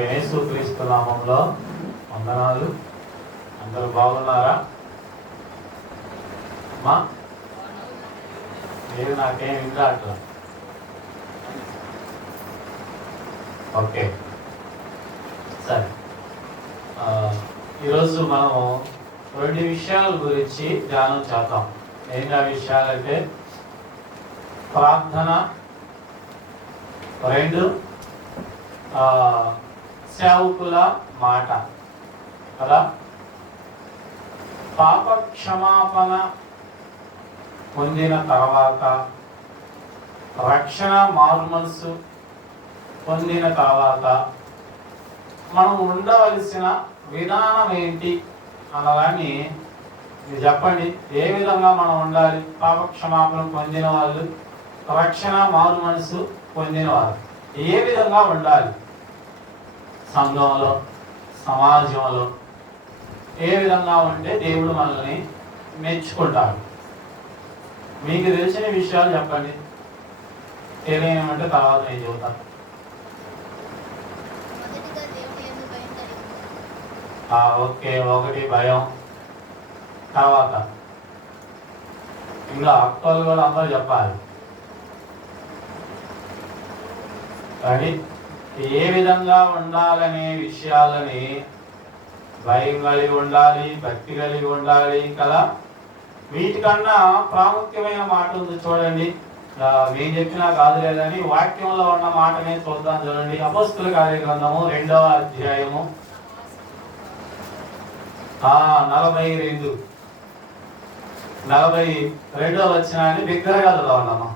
యేసుక్రీస్తు నామంలో వందనాలు. అందరూ బాగున్నారా? అమ్మా మీరు నాకేం ఇంకా అట్లా ఓకే సరే. ఈరోజు మనము రెండు విషయాల గురించి ధ్యానం చేద్దాం. ఏంటి ఆ విషయాలంటే ప్రార్థన, రెండు సేవకుల మాట కదా. పాప క్షమాపణ పొందిన తర్వాత, రక్షణ మారుమనసు పొందిన తర్వాత మనం ఉండవలసిన విధానం ఏంటి అన్నదాన్ని మీరు చెప్పండి. ఏ విధంగా మనం ఉండాలి? పాప క్షమాపణ పొందిన వాళ్ళు, రక్షణ మారుమనసు పొందిన వాళ్ళు ఏ విధంగా ఉండాలి? సంఘంలో, సమాజంలో ఏ విధంగా ఉంటే దేవుడు మనల్ని మెచ్చుకుంటాడు? మీకు తెలిసిన విషయాలు చెప్పండి. తెలియమంటే తర్వాత నేను చెబుతాను. ఓకే, ఒకటి భయం. తర్వాత ఇంకా అక్కలు కూడా అందరూ చెప్పాలి. కానీ ఏ విధంగా ఉండాలనే విషయాలని భయం కలిగి ఉండాలి, భక్తి కలిగి ఉండాలి కదా. వీటికన్నా ప్రాముఖ్యమైన మాట ఉంది చూడండి. మేము చెప్పినా కాదు లేదని వాక్యంలో ఉన్న మాటనే చూద్దాం. చూడండి, అపోస్తుల కార్యగ్రంథము 2వ అధ్యాయము 42వ వచనాన్ని బిగ్గరగా చదవాలమ్మా.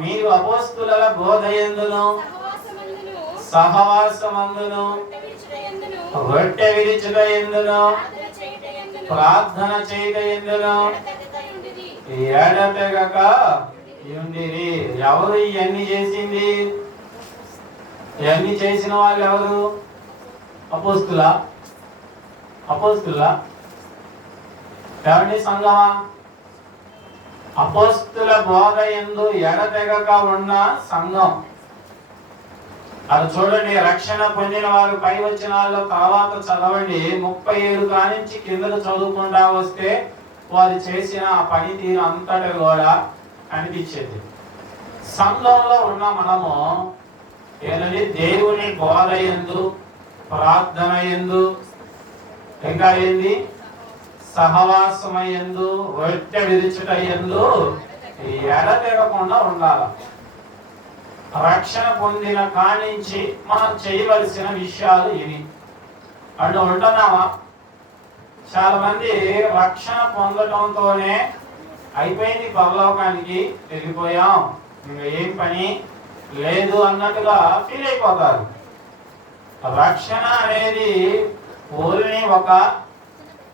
మీరు అపోస్తుల బోధయందును, సహవాసమందును, రొట్టె విరుచుట యందును, ప్రార్థన చేయుట యందును ఎడతెగక ఉండిరి. ఎవరు ఇవన్నీ చేసింది? ఇవన్నీ చేసిన వాళ్ళు ఎవరు? అపోస్తులా? ఎవరి సంగమా? అపోస్తుల బోధ యందు ఎడతెగక ఉన్న సంఘం. అది చూడండి. రక్షణ పొందిన వారు పై వచ్చిన వాళ్ళు తర్వాత చదవండి. 37 కానించి కిందకు చదువుకుంటా వస్తే వారు చేసిన ఆ పనితీరు అంతటి కూడా కనిపించేది. సంఘంలో ఉన్న మనము ఏదండి? దేవుని బోధ యందు, ప్రార్థన యందు, ఇంకా ఏంది? సహవాసమయందు, రొట్టె విరుచుట యందు ఎడతెగకుండా ఉండాలి. రక్షణ పొందిన కానించి మనం చేయవలసిన విషయాలు ఇవి. అటు ఉంటున్నామా? చాలా మంది రక్షణ పొందటంతోనే అయిపోయింది, పరలోకానికి వెళ్ళిపోయాం, ఇంకా ఏం పని లేదు అన్నట్టుగా ఫీల్ అయిపోతారు. రక్షణ అనేది ఓన్లీ ఒక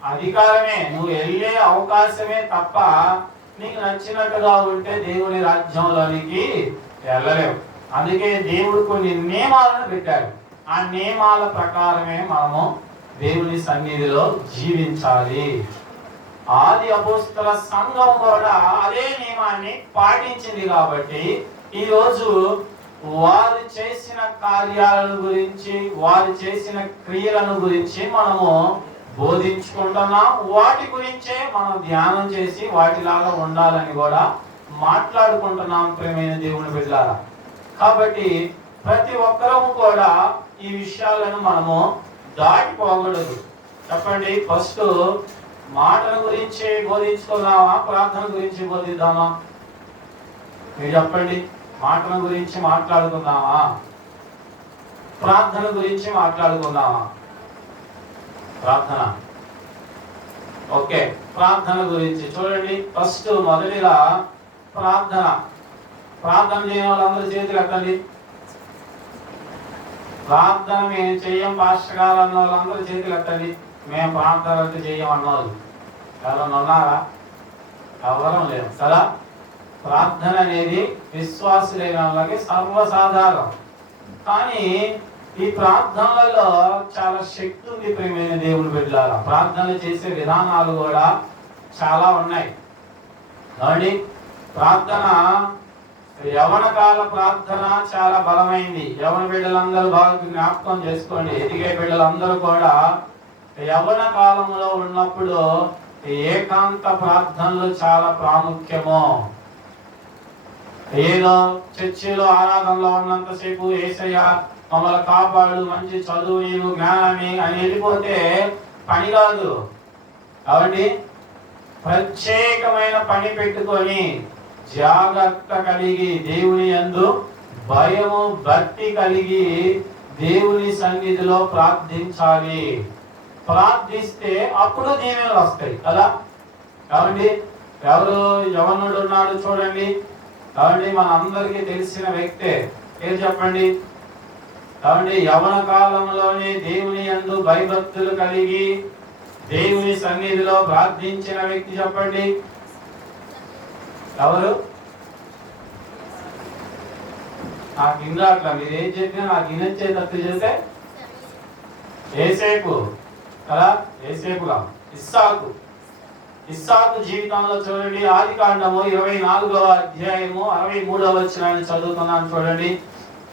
అధికారమే, నువ్వు వెళ్ళే అవకాశమే తప్ప నీకు నచ్చినట్టుగా ఉంటే దేవుని రాజ్యంలోనికి వెళ్ళలేవు. అందుకే దేవుడు కొన్ని నియమాలను పెట్టాడు. ఆ నియమాల ప్రకారమే మనము దేవుని సన్నిధిలో జీవించాలి. ఆది అపోస్తల సంఘం కూడా అదే నియమాన్ని పాటించింది. కాబట్టి ఈరోజు వారు చేసిన కార్యాలను గురించి, వారు చేసిన క్రియలను గురించి మనము బోధించుకుంటున్నాం. వాటి గురించే మనం ధ్యానం చేసి వాటిలాగా ఉండాలని కూడా మాట్లాడుకుంటున్నాం. ప్రియమైన దేవుని బిడ్డలారా, కాబట్టి ప్రతి ఒక్కరము కూడా ఈ విషయాలను మనము దాటిపోకూడదు. చెప్పండి, ఫస్ట్ మాటల గురించి బోధించుకుందామా, ప్రార్థన గురించి బోధిద్దామా? మీరు చెప్పండి. మాటల గురించి మాట్లాడుకుందామా, ప్రార్థన గురించి మాట్లాడుకుందామా? ప్రార్థన. ఓకే, ప్రార్థన గురించి చూడండి. ఫస్ట్ మొదటిగా ప్రార్థన చేయని వాళ్ళందరూ చేతులు ఎత్తండి. ప్రార్థన మేము చెయ్యం పాస్టర్ గారు అన్న వాళ్ళందరూ చేతులు ఎత్తండి. మేము ప్రార్థన అయితే చెయ్యం అన్నవాళ్ళు ఎవరన్నా ఉన్నారా? ఎవరం లేవు కదా. ప్రార్థన అనేది విశ్వాసులైన వాళ్ళకి సర్వసాధారణం. కానీ ఈ ప్రార్థనలలో చాలా శక్తి ఉంది. ప్రియమైన దేవుని బిడ్డలారా, ప్రార్థనలు చేసే విధానాలు కూడా చాలా ఉన్నాయి. కాబట్టి ప్రార్థన యవన కాల ప్రార్థన చాలా బలమైంది. యవన బిడ్డలందరూ బాగా జ్ఞాపకం చేసుకోండి. ఎదిగే బిడ్డలందరూ కూడా యవన కాలంలో ఉన్నప్పుడు ఏకాంత ప్రార్థనలు చాలా ప్రాముఖ్యము. ఏదో చర్చిలో ఆరాధనలో ఉన్నంతసేపు యేసయ్య మమ్మల్ని కాపాడు, మంచి చదువు నీవు జ్ఞానాన్ని అని వెళ్ళిపోతే పని కాదు. కాబట్టి ప్రత్యేకమైన పని పెట్టుకొని జాగ్రత్త కలిగి దేవుని యందు భయము భక్తి కలిగి దేవుని సన్నిధిలో ప్రార్థించాలి. ప్రార్థిస్తే అప్పుడు దీవెనలు వస్తాయి కదా. కాబట్టి ఎవరు యవనుడు ఉన్నాడు చూడండి. కాబట్టి మన అందరికీ తెలిసిన వ్యక్తే. ఏం చెప్పండి? కాబట్టి యవన కాలంలోనే దేవుని యందు భయభక్తులు కలిగి దేవుని సన్నిధిలో ప్రార్థించిన వ్యక్తి చెప్పండి ఎవరు? నాకు ఇంకా అట్లా మీరు ఏం చెప్పినా నాకు ఇనొచ్చేటట్టు చేస్తే ఏసేపు కదా. ఏసేపుగా ఇస్సాకు. ఇస్సాకు జీవితంలో చూడండి. ఆది కాండము 24వ అధ్యాయము 63వ వచనాన్ని చదువుతున్నాను చూడండి.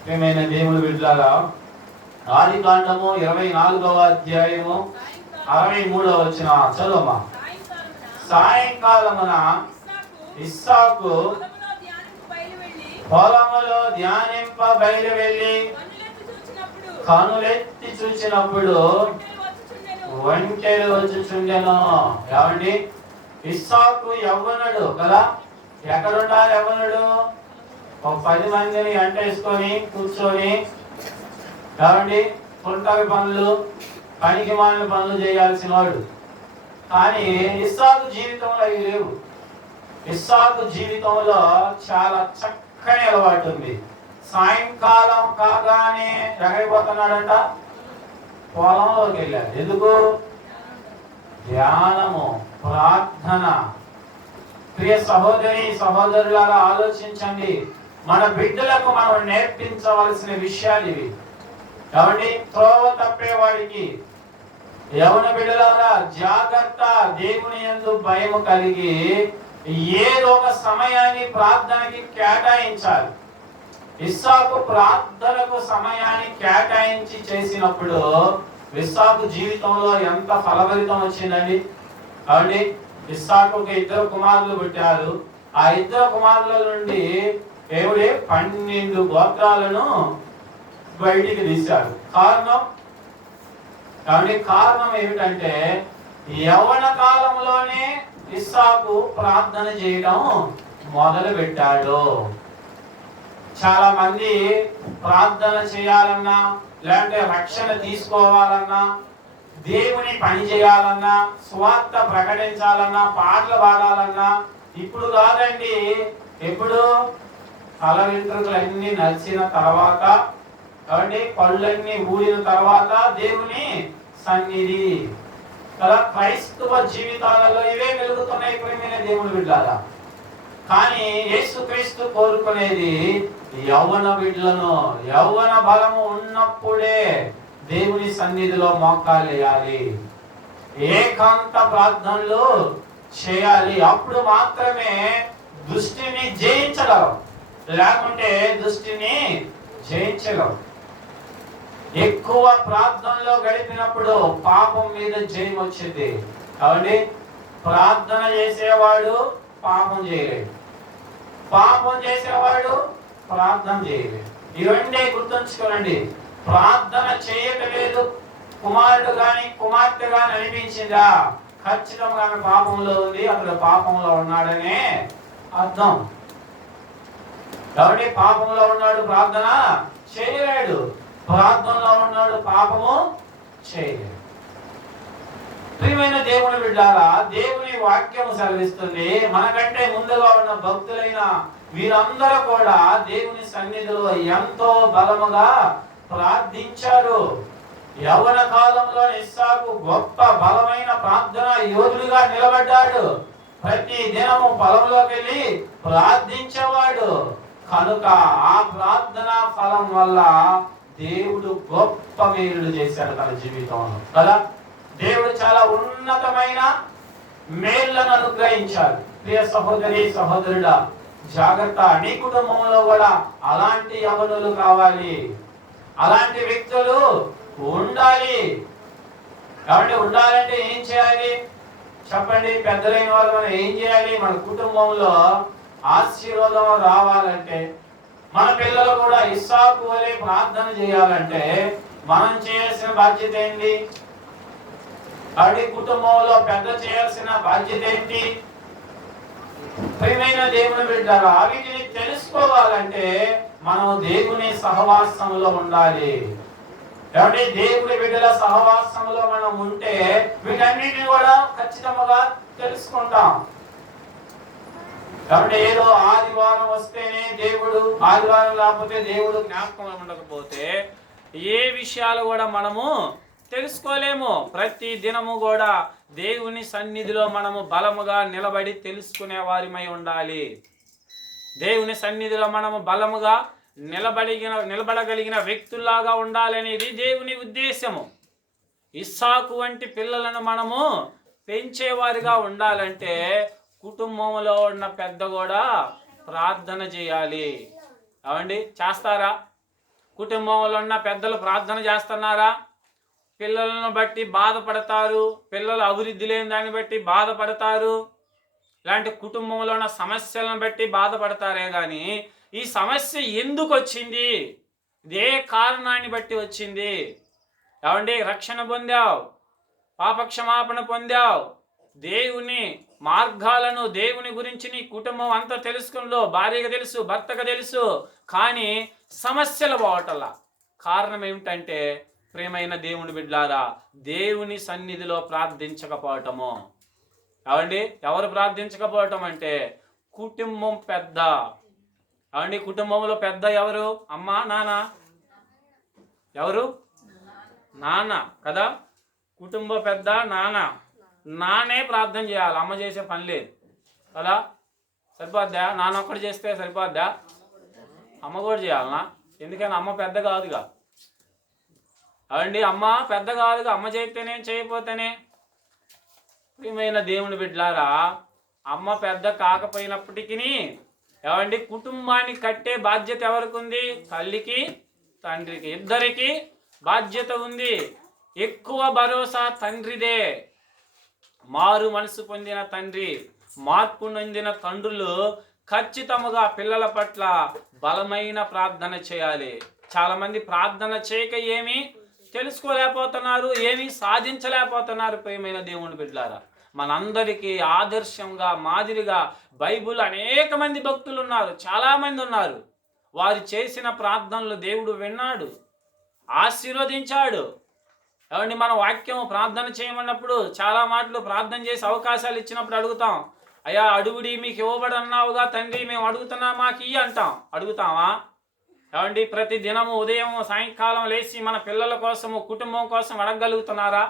ప్రియమైన దేవుని బిడ్డలారా, ఆది కాండము 24వ అధ్యాయము 63వ వచనం చదువమ్మా. సాయంకాలమున ఇస్సాకు పొలములో ధ్యానింప బయలు వెళ్ళి కనులెత్తి చూచినప్పుడు ఒంటెలు వచ్చుచుండెను. ఏమండి? ఇస్సాకు యవ్వనుడు కదా. ఎక్కడుండాలి యవ్వనుడు? ఒక 10 మందిని అంటేసుకొని కూర్చొని ఏమండి కుంటవి పనులు పనికి మాలిన పనులు చేయాల్సిన వాడు. కానీ ఇస్సాకు జీవితంలో అవి లేవు. ఇస్సాకు జీవితంలో చాలా చక్కని అలవాటు ఉంది. సాయంకాలం కాగానే ఎగైపోతున్నాడంట, పొలంలోకి వెళ్ళాడు. ఎందుకు? ధ్యానము, ప్రార్థన. ప్రియ సహోదరి సహోదరులారా ఆలోచించండి. మన బిడ్డలకు మనం నేర్పించవలసిన విషయాలు ఇవి. కాబట్టి త్రోవ తప్పేవాడికి యవన బిడ్డలారా జాగ్రత్త. దేవుని యందు భయము కలిగి ఏదో ఒక సమయాన్ని ప్రార్థనకి కేటాయించాలి. ఇస్సాకు ప్రార్థనకు సమయాన్ని కేటాయించి చేసినప్పుడు ఇస్సాకు జీవితంలో ఎంత ఫలభరితం వచ్చిందండి. కాబట్టి ఇస్సాకుకి 2 కుమారులు పుట్టారు. ఆ 2 కుమారుల నుండి దేవుడే 12 గోత్రాలను బయటికి తీశాడు. కారణం ఏమిటంటే యవ్వన కాలంలోనే ఇస్సాకు ప్రార్థన చేయడం మొదలు పెట్టాడు. చాలా మంది ప్రార్థన చేయాలన్నా, లేదంటే రక్షణ తీసుకోవాలన్నా, దేవుని పని చేయాలన్నా, స్వార్థ ప్రకటించాలన్నా, పాటలు పాడాలన్నా ఇప్పుడు కాదండి. ఎప్పుడు తల వెంట్రుకలన్నీ నలిచిన తర్వాత, కాబట్టి పళ్ళన్నీ ఊడిన తర్వాత దేవుని సన్నిధి కదా. క్రైస్తవ జీవితాలలో ఇవే వెలుగుతున్నాయి ప్రియమైన దేవుని బిడ్డలారా. కానీ యేసుక్రీస్తు కోరుకునేది యవ్వన బిడ్డలను. యవ్వన బలము ఉన్నప్పుడే దేవుని సన్నిధిలో మోకాలేయాలి, ఏకాంత ప్రార్థనలు చేయాలి. అప్పుడు మాత్రమే దృష్టిని జయించగలం, లేకుంటే దృష్టిని జయించగలం. ఎక్కువ ప్రార్థనలో గడిపినప్పుడు పాపం మీద జయం వచ్చింది. కాబట్టి ప్రార్థన చేసేవాడు పాపం చేయలేడు, పాపం చేసేవాడు ప్రార్థన చేయలేడు. ఈ రెండే గుర్తుంచుకోనండి. ప్రార్థన చేయట్లేదు కుమారుడు గాని కుమార్తె గాని అనిపించిందా, ఖచ్చితంగా ఆమె పాపంలో ఉంది, అతడు పాపంలో ఉన్నాడనే అర్థం. కాబట్టి పాపంలో ఉన్నాడు, ప్రార్థన చేయలేడు. ప్రార్థనలో ఉన్నాడు, పాపము చేయలేడు. ప్రియమైన దేవుని బిడ్డారా, దేవుని వాక్యము సెలవిస్తుంది, మనకంటే ముందుగా ఉన్న భక్తులైన వీరందరూ కూడా దేవుని సన్నిధిలో ఎంతో బలముగా ప్రార్థించారు. యవ్వన కాలంలో ఇస్సాకు గొప్ప బలమైన ప్రార్థన యోధుడిగా నిలబడ్డాడు. ప్రతి దినము పొలంలోకి వెళ్ళి ప్రార్థించేవాడు. కనుక ఆ ప్రార్థన ఫలం వల్ల దేవుడు గొప్ప మేలులు చేశాడు తన జీవితంలో కదా. దేవుడు చాలా ఉన్నతమైన మేళ్లను అనుగ్రహించాడు. ప్రియ సహోదరి సహోదరుడా, జాగ్రత్త. నీ కుటుంబంలో కూడా అలాంటి యవనులు కావాలి, అలాంటి వ్యక్తులు ఉండాలి. కాబట్టి ఉండాలంటే ఏం చేయాలి చెప్పండి? పెద్దలైన వాళ్ళు మనం ఏం చేయాలి? మన కుటుంబంలో ఆశీర్వాదం రావాలంటే, మన పిల్లలు కూడా ఇస్సాకు వలె ప్రార్థన చేయాలంటే మనం చేయాల్సిన బాధ్యత ఏంటి? కాబట్టి కుటుంబంలో పెద్ద చేయాల్సిన బాధ్యత ఏంటి? ప్రియమైన దేవుని బిడ్డలారా, వీటిని తెలుసుకోవాలంటే మనం దేవుని సహవాసంలో ఉండాలి. కాబట్టి దేవుని బిడ్డల సహవాసంలో మనం ఉంటే వీటన్నిటిని కూడా ఖచ్చితంగా తెలుసుకుంటాం. కాబట్టి ఏదో ఆదివారం వస్తేనే దేవుడు, ఆదివారం లేకపోతే దేవుడు జ్ఞాపకం ఉండకపోతే ఏ విషయాలు కూడా మనము తెలుసుకోలేము. ప్రతి దినము కూడా దేవుని సన్నిధిలో మనము బలముగా నిలబడి తెలుసుకునే వారిమై ఉండాలి. దేవుని సన్నిధిలో మనము బలముగా నిలబడగలిగిన వ్యక్తుల్లాగా ఉండాలనేది దేవుని ఉద్దేశము. ఇస్సాకు వంటి పిల్లలను మనము పెంచేవారిగా ఉండాలంటే కుటుంబంలో ఉన్న పెద్ద కూడా ప్రార్థన చేయాలి. అవండి, చేస్తారా? కుటుంబంలో ఉన్న పెద్దలు ప్రార్థన చేస్తున్నారా? పిల్లలను బట్టి బాధపడతారు, పిల్లలు అభివృద్ధి లేని దాన్ని బట్టి బాధపడతారు, ఇలాంటి కుటుంబంలో ఉన్న సమస్యలను బట్టి బాధపడతారే కానీ ఈ సమస్య ఎందుకు వచ్చింది, ఇదే కారణాన్ని బట్టి వచ్చింది. ఏమండి, రక్షణ పొందావు, పాపక్షమాపణ పొందావు, దేవుని మార్గాలను, దేవుని గురించి నీ కుటుంబం అంతా తెలుసుకుందో, భార్యకు తెలుసు, భర్తకు తెలుసు, కానీ సమస్యలు పోవటల్లా. కారణం ఏమిటంటే ప్రియమైన దేవుని బిడ్డలారా, దేవుని సన్నిధిలో ప్రార్థించకపోవటము. ఏమండి, ఎవరు ప్రార్థించకపోవటం అంటే కుటుంబం పెద్ద. ఏమండి, కుటుంబంలో పెద్ద ఎవరు? అమ్మ, నాన్న. ఎవరు? నాన్న కదా. కుటుంబ పెద్ద నాన్న. నాన్నే ప్రార్థన చేయాలి, అమ్మ చేసే పని లేదు కదా. సరిపోద్దా? నాన్న ఒక్కటి చేస్తే సరిపోద్దా? అమ్మ కూడా చేయాలనా? ఎందుకని అమ్మ పెద్ద కాదుగా. అవండి, అమ్మ పెద్ద కాదుగా, అమ్మ చేస్తేనే చేయకపోతేనే. ప్రియమైన దేవుని బిడ్డలారా, అమ్మ పెద్ద కాకపోయినప్పటికీ ఏమండి కుటుంబాన్ని కట్టే బాధ్యత ఎవరికి ఉంది? తల్లికి తండ్రికి, ఇద్దరికి బాధ్యత ఉంది. ఎక్కువ భరోసా తండ్రిదే. మారు మనసు పొందిన తండ్రి, మార్పు నొందిన తండ్రులు ఖచ్చితంగా పిల్లల పట్ల బలమైన ప్రార్థన చేయాలి. చాలా మంది ప్రార్థన చేయక ఏమీ తెలుసుకోలేకపోతున్నారు, ఏమీ సాధించలేకపోతున్నారు. ప్రియమైన దేవుని బిడ్డలారా, మనందరికీ ఆదర్శంగా, మాదిరిగా బైబుల్ అనేక మంది భక్తులు ఉన్నారు, చాలా మంది ఉన్నారు. వారు చేసిన ప్రార్థనలు దేవుడు విన్నాడు, ఆశీర్వదించాడు. ఏమండి, మన వాక్యం ప్రార్థన చేయమన్నప్పుడు చాలా మాటలు ప్రార్థన చేసి అవకాశాలు ఇచ్చినప్పుడు అడుగుతాం, అయ్యా అడుగుడి మీకు ఇవ్వబడి అన్నావుగా తండ్రి, మేము అడుగుతున్నా మాకు ఇయ్యి అంటాం. అడుగుతామా? ఏమండి, ప్రతి దినము ఉదయం సాయంకాలం లేచి మన పిల్లల కోసము, కుటుంబం కోసం అడగగలుగుతున్నారా?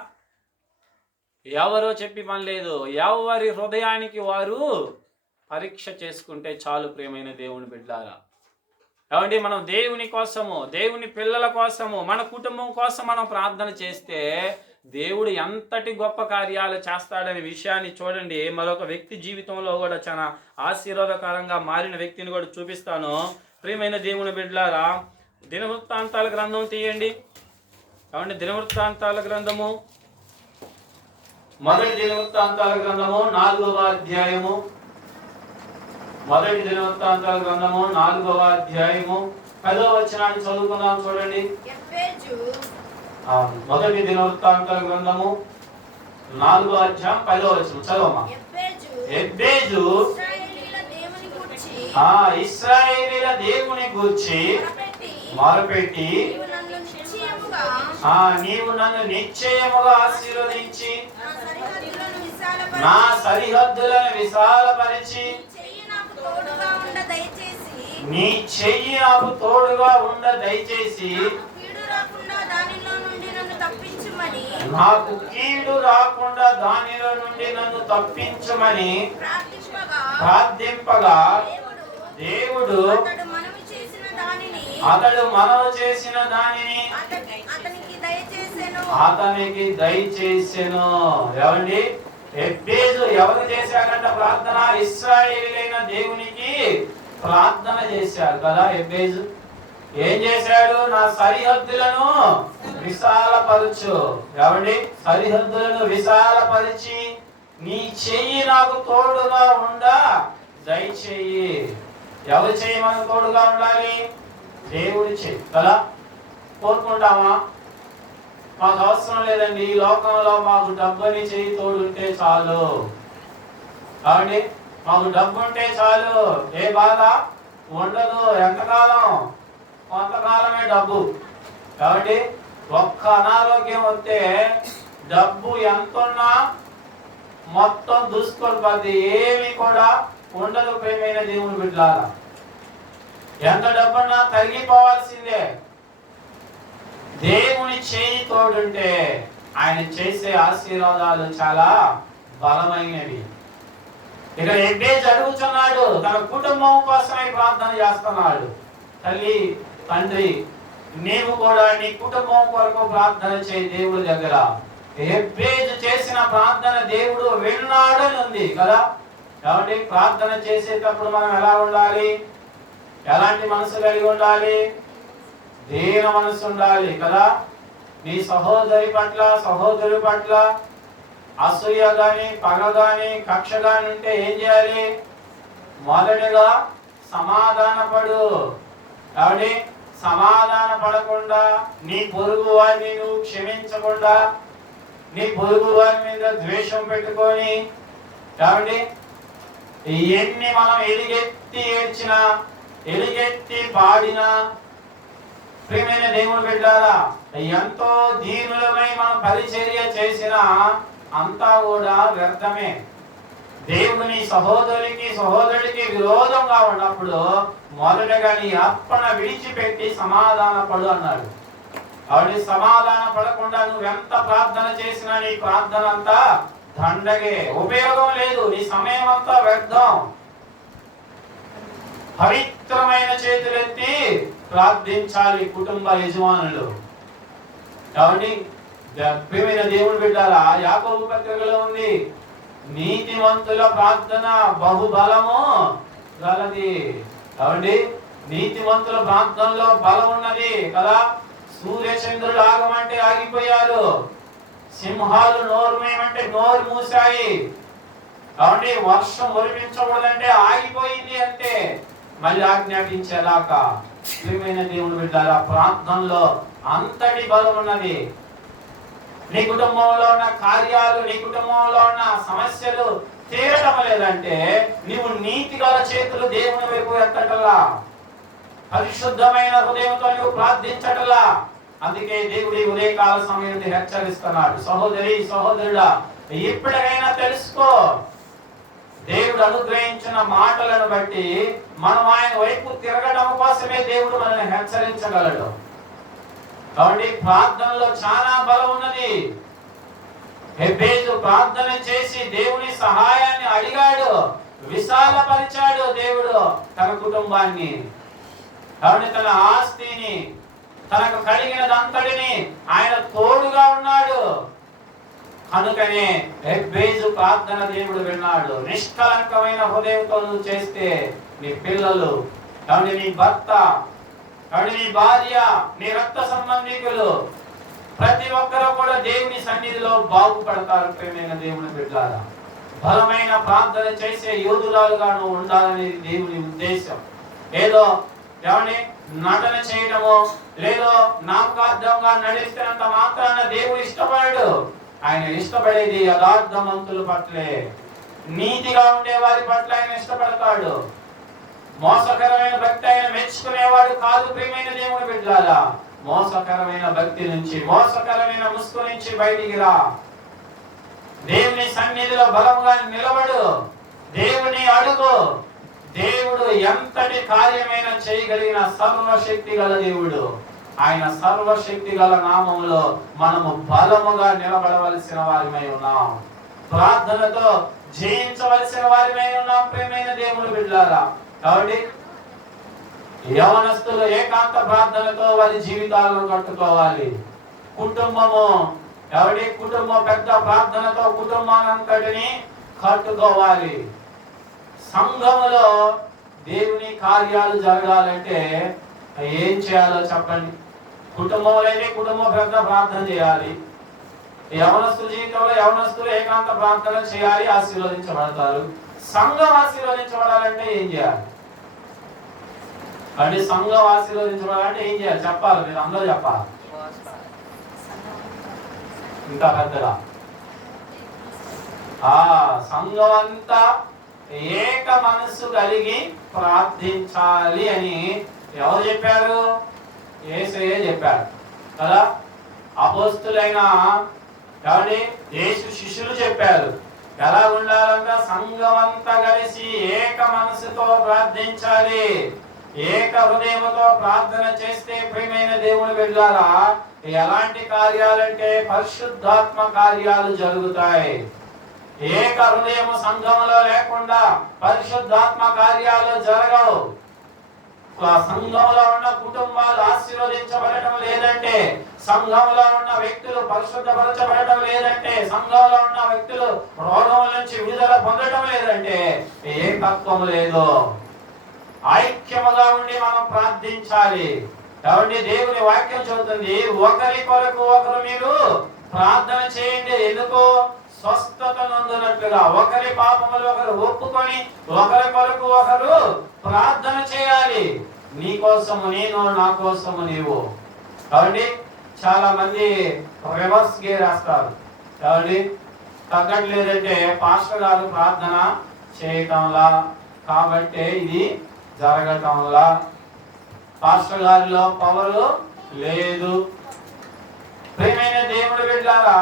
ఎవరో చెప్పి పని లేదు. ఎవరి హృదయానికి వారు పరీక్ష చేసుకుంటే చాలు. ప్రియమైన దేవుని బిడ్డలారా, ఏమండి, మనం దేవుని కోసము, దేవుని పిల్లల కోసము, మన కుటుంబం కోసం మనం ప్రార్థన చేస్తే దేవుడు ఎంతటి గొప్ప కార్యాలు చేస్తాడనే విషయాన్ని చూడండి. మరొక వ్యక్తి జీవితంలో కూడా చాలా ఆశీర్వాదకరంగా మారిన వ్యక్తిని కూడా చూపిస్తాను. ప్రియమైన దేవుని బిడ్డలారా, దినవృత్తాంతాల గ్రంథం తీయండి. ఏమండి, దినవృత్తాంతాల గ్రంథము, మొదటి దినవృత్తాంతాల గ్రంథము 4వ అధ్యాయము. మొదటి దినవృత్తాంతాల గ్రంథము 4వ అధ్యాయము 10వ వచనాన్ని చదువుకుందాం. చూడండి, మొదటి దినవృత్తాంతాల గ్రంథము 4వ అధ్యాయం 10వ వచనం చదవమ్మా. ఎబ్బేజు ఇశ్రాయేలీయుల దేవుని గూర్చి మొరపెట్టి, నీవు నన్ను నిశ్చయముగా ఆశీర్వదించి నా సరిహద్దులను విశాలపరిచి నీ చెయ్యి నాకు తోడుగా ఉండ దయచేసి నాకు కీడు రాకుండా దానిలో నుండి నన్ను తప్పించమని ప్రార్థింపగా దేవుడు అతడు మనవి చేసిన దానిని అతనికి దయచేసెను. ఏమండి, ఎబ్బేజు ఎవరు చేశాడంట ప్రార్థన? ఇశ్రాయేలీయులైన దేవునికి ప్రార్థన చేశాడు కదా. ఎబ్బేజు ఏం చేశాడు? నా సరిహద్దులను విశాలపరచు. ఏమండి? సరిహద్దులను విశాలపరిచి నీ చెయ్యి నాకు తోడుగా ఉండా దయచేయి. ఎవరి చెయ్యి మనకు తోడుగా ఉండాలి? దేవుడి చెయ్యి కదా. కోరుకుంటామా? మాకు అవసరం లేదండి, ఈ లోకంలో మాకు డబ్బుని చెయ్యి తోడుంటే చాలు. కాబట్టి మాకు డబ్బు ఉంటే చాలు, ఏ బాధ ఉండదు. ఎంతకాలం? కొంతకాలమే డబ్బు. కాబట్టి ఒక్క అనారోగ్యం వస్తే డబ్బు ఎంతున్నా మొత్తం దూసుకొని ఏమి కూడా ఉండదు. ప్రేమైన దేవుని బిడ్డలారా, ఎంత డబ్బున్నా తరిగిపోవాల్సిందే. దేవుని చేయి తోడుంటే ఆయన చేసే ఆశీర్వాదాలు చాలా బలమైనవి. ఇక్కడ ఎబ్బేజు అడుగుతున్నాడు, తన కుటుంబం కోసమే ప్రార్థన చేస్తున్నాడు. తల్లి, తండ్రి, నీవు కూడా నీ కుటుంబం కొరకు ప్రార్థన చేయి దేవుడి దగ్గర. ఎబ్బేజు చేసిన ప్రార్థన దేవుడు విన్నాడని ఉంది కదా. కాబట్టి ప్రార్థన చేసేటప్పుడు మనం ఎలా ఉండాలి? ఎలాంటి మనసు కలిగి ఉండాలి? దీన మనసు ఉండాలి కదా. నీ సహోదరి పట్ల, సహోదరు పట్ల అసూయ గాని, పగ గాని, కక్ష గాని ఉంటే ఏం చేయాలి? మొదటిగా సమాధానపడు. కాబట్టి సమాధాన పడకుండా, నీ పొరుగు వారిని నువ్వు క్షమించకుండా, నీ పొరుగు వారి మీద ద్వేషం పెట్టుకొని, కాబట్టి ఎన్ని మనం ఎలుగెత్తి ఏడ్చినా, ఎలుగెత్తి పాడినా, ప్రియమైన దేవుని బిడ్డలారా, ఎంతో దీనులమై మనం పరిచర్య చేసినా అంతా కూడా వ్యర్థమే. దేవుని సహోదరుడికి విరోధంగా ఉన్నప్పుడు మొదటగా నీ అర్పణ విడిచిపెట్టి సమాధాన పడు అన్నాడు. కాబట్టి సమాధాన పడకుండా నువ్వెంత ప్రార్థన చేసినా నీ ప్రార్థన అంతా దండగే, ఉపయోగం లేదు. నీ సమయం అంతా వ్యర్థం. పవిత్రమైన చేతులెత్తి ప్రార్థించాలి కుటుంబ యజమానులు. కాబట్టి ప్రియమైన దేవుని బిడ్డారా, యాకోబు పత్రికలో ఉంది, నీతిమంతుల ప్రార్థన బహుబలము గలది. కాబట్టి నీతిమంతుల ప్రార్థనలో బలం ఉన్నది కదా. సూర్యచంద్రులు ఆగమంటే ఆగిపోయారు, సింహాలు నోరు మేమంటే నోరు మూసాయి. కాబట్టి వర్షం కురిపించకూడదంటే ఆగిపోయింది అంటే మళ్ళీ ఆజ్ఞాపించేదాకా. ప్రియమైన దేవుని బిడ్డారా, ప్రార్థనలో అంతటి బలం ఉన్నది. నీ కుటుంబంలో ఉన్న కార్యాలు, నీ కుటుంబంలో ఉన్న సమస్యలు తీరటం లేదంటే నీవు నీతి గల చేతులు దేవుని వైపు ఎత్తటలా, పరిశుద్ధమైన హృదయంతో నువ్వు ప్రార్థించటలా. అందుకే దేవుడి ఉదయకాల సమయం హెచ్చరిస్తున్నాడు, సహోదరి, సహోదరుడా, ఇప్పటికైనా తెలుసుకో, దేవుడు అనుగ్రహించిన మాటలను బట్టి మనం ఆయన వైపు తిరగడం కోసమే దేవుడు మనల్ని హెచ్చరించగలడు. కాబట్టి ప్రార్థనలో చాలా బలం ఉన్నది. ఎబ్బేజు ప్రార్థన చేసి దేవుని సహాయాన్ని అడిగాడు, విశాలపరిచాడు దేవుడు తన కుటుంబాన్ని. కాబట్టి తన ఆస్తిని, తనకు కలిగినదంతటిని ఆయన తోడుగా ఉన్నాడు. కనుకనే ఎబ్బేజు ప్రార్థన దేవుడు విన్నాడు. నిష్కలంకమైన హృదయంతో నువ్వు చేస్తే నీ పిల్లలు, కాబట్టి నీ భర్త, కాబట్టి నీ భార్య, నీ రక్త సంబంధికులు, ప్రతి ఒక్కరూ కూడా దేవుని సన్నిధిలో బాగుపడతారు. ప్రేమైన దేవుని బిడ్డలారా, బలమైన ప్రార్థన చేసే యోధురాలుగా నువ్వు ఉండాలని దేవుని ఉద్దేశం. ఏదో ఎవరిని నటన చేయడమో, లేదో నామకార్థంగా నడిస్తున్నంత మాత్రాన దేవుడు ఇష్టపడడు. ఆయన ఇష్టపడేది యథార్థవంతుల పట్లే, నీతిగా ఉండే వారి పట్ల ఆయన ఇష్టపడతాడు. మోసకరమైన భక్తి ఆయన మెచ్చుకునేవాడు కాదు. ప్రియమైన దేవుని బిడ్డలారా, మోసకరమైన భక్తి నుంచి, మోసకరమైన ముసుగు నుంచి బయటికి రా. దేవుని సన్నిధిలో బలంగా నిలబడు, దేవుని అడుగు. దేవుడు ఎంతటి కార్యమైన చేయగలిగిన సర్వశక్తి గల దేవుడు. ఆయన సర్వశక్తి గల నామములో మనము బలముగా నిలబడవలసిన వారిమై ఉన్నాం, ప్రార్థనతో జయించవలసిన వారిమై ఉన్నాం. ప్రియమైన దేవుని బిడ్డలారా, కాబట్టి యవనస్తులు ఏకాంత ప్రార్థనతో వారి జీవితాలను కట్టుకోవాలి. కుటుంబము, ఎవరి కుటుంబం పెద్ద ప్రార్థనతో కుటుంబానంతటిని కట్టుకోవాలి. సంఘములో దేవుని కార్యాలు జరగాలంటే ఏం చేయాలో చెప్పండి. కుటుంబంలో అయితే కుటుంబ పెద్ద ప్రార్థన చేయాలి. యవనస్తుల జీవితంలో యవనస్తులు ఏకాంత ప్రార్థన చేయాలి, ఆశీర్వదించబడతారు. సంఘం ఆశీర్వదించబడాలంటే ఏం చేయాలి అంటే సంఘం ఆశీర్వదించబడాలంటే ఏం చేయాలి చెప్పాలి, మీరు అందరూ చెప్పాలి. ఇంకా పెద్దగా సంఘం అంతా ఏక మనస్సు కలిగి ప్రార్థించాలి అని ఎవరు చెప్పారు? యేసయ్య చెప్పారు కదా. అపోస్తులైన కాబట్టి యేసు శిష్యులు చెప్పారు ఎలా ఉండాలంట, సంఘం అంతా కలిసి ఏక మనసుతో ప్రార్థించాలి. ఏక హృదయముతో ప్రార్థన చేస్తే ప్రియమైన దేవుని బిడ్డలారా ఎలాంటి కార్యాలంటే పరిశుద్ధాత్మ కార్యాలు జరుగుతాయి. ఏక హృదయము సంఘములో లేకుండా పరిశుద్ధాత్మ కార్యాలు జరగవు. సంఘంలో ఉన్న కుటుంబాలు ఆశీర్వదించబడటం లేదంటే, సంఘంలో ఉన్న వ్యక్తులు పరిశుద్ధపరచబడటం లేదంటే, సంఘంలో ఉన్న వ్యక్తులు రోగం నుంచి విడుదల పొందడం లేదంటే ఏకత్వం లేదు. ఐక్యముగా ఉండి మనం ప్రార్థించాలి. కాబట్టి దేవుని వాక్యం చెబుతుంది, ఒకరి కొరకు ఒకరు మీరు ప్రార్థన చేయండి. ఎందుకు? స్వస్థత నందునట్లుగా. ఒకరి పాపములు ఒకరు ఒప్పుకొని ఒకరి కొరకు ఒకరు ప్రార్థన చేయాలి. నీ కోసము నేను, నా కోసము నీవు. కాబట్టి చాలా మంది రివర్స్ గేర్ వేస్తారు. కాబట్టి తగ్గట్లేదంటే పాస్టర్ గారు ప్రార్థన చేయటంలా, కాబట్టి ఇది జరగటంలా, పాస్టర్ గారిలో పవరు లేదు. ప్రియమైన దేవుడి బిడ్డలారా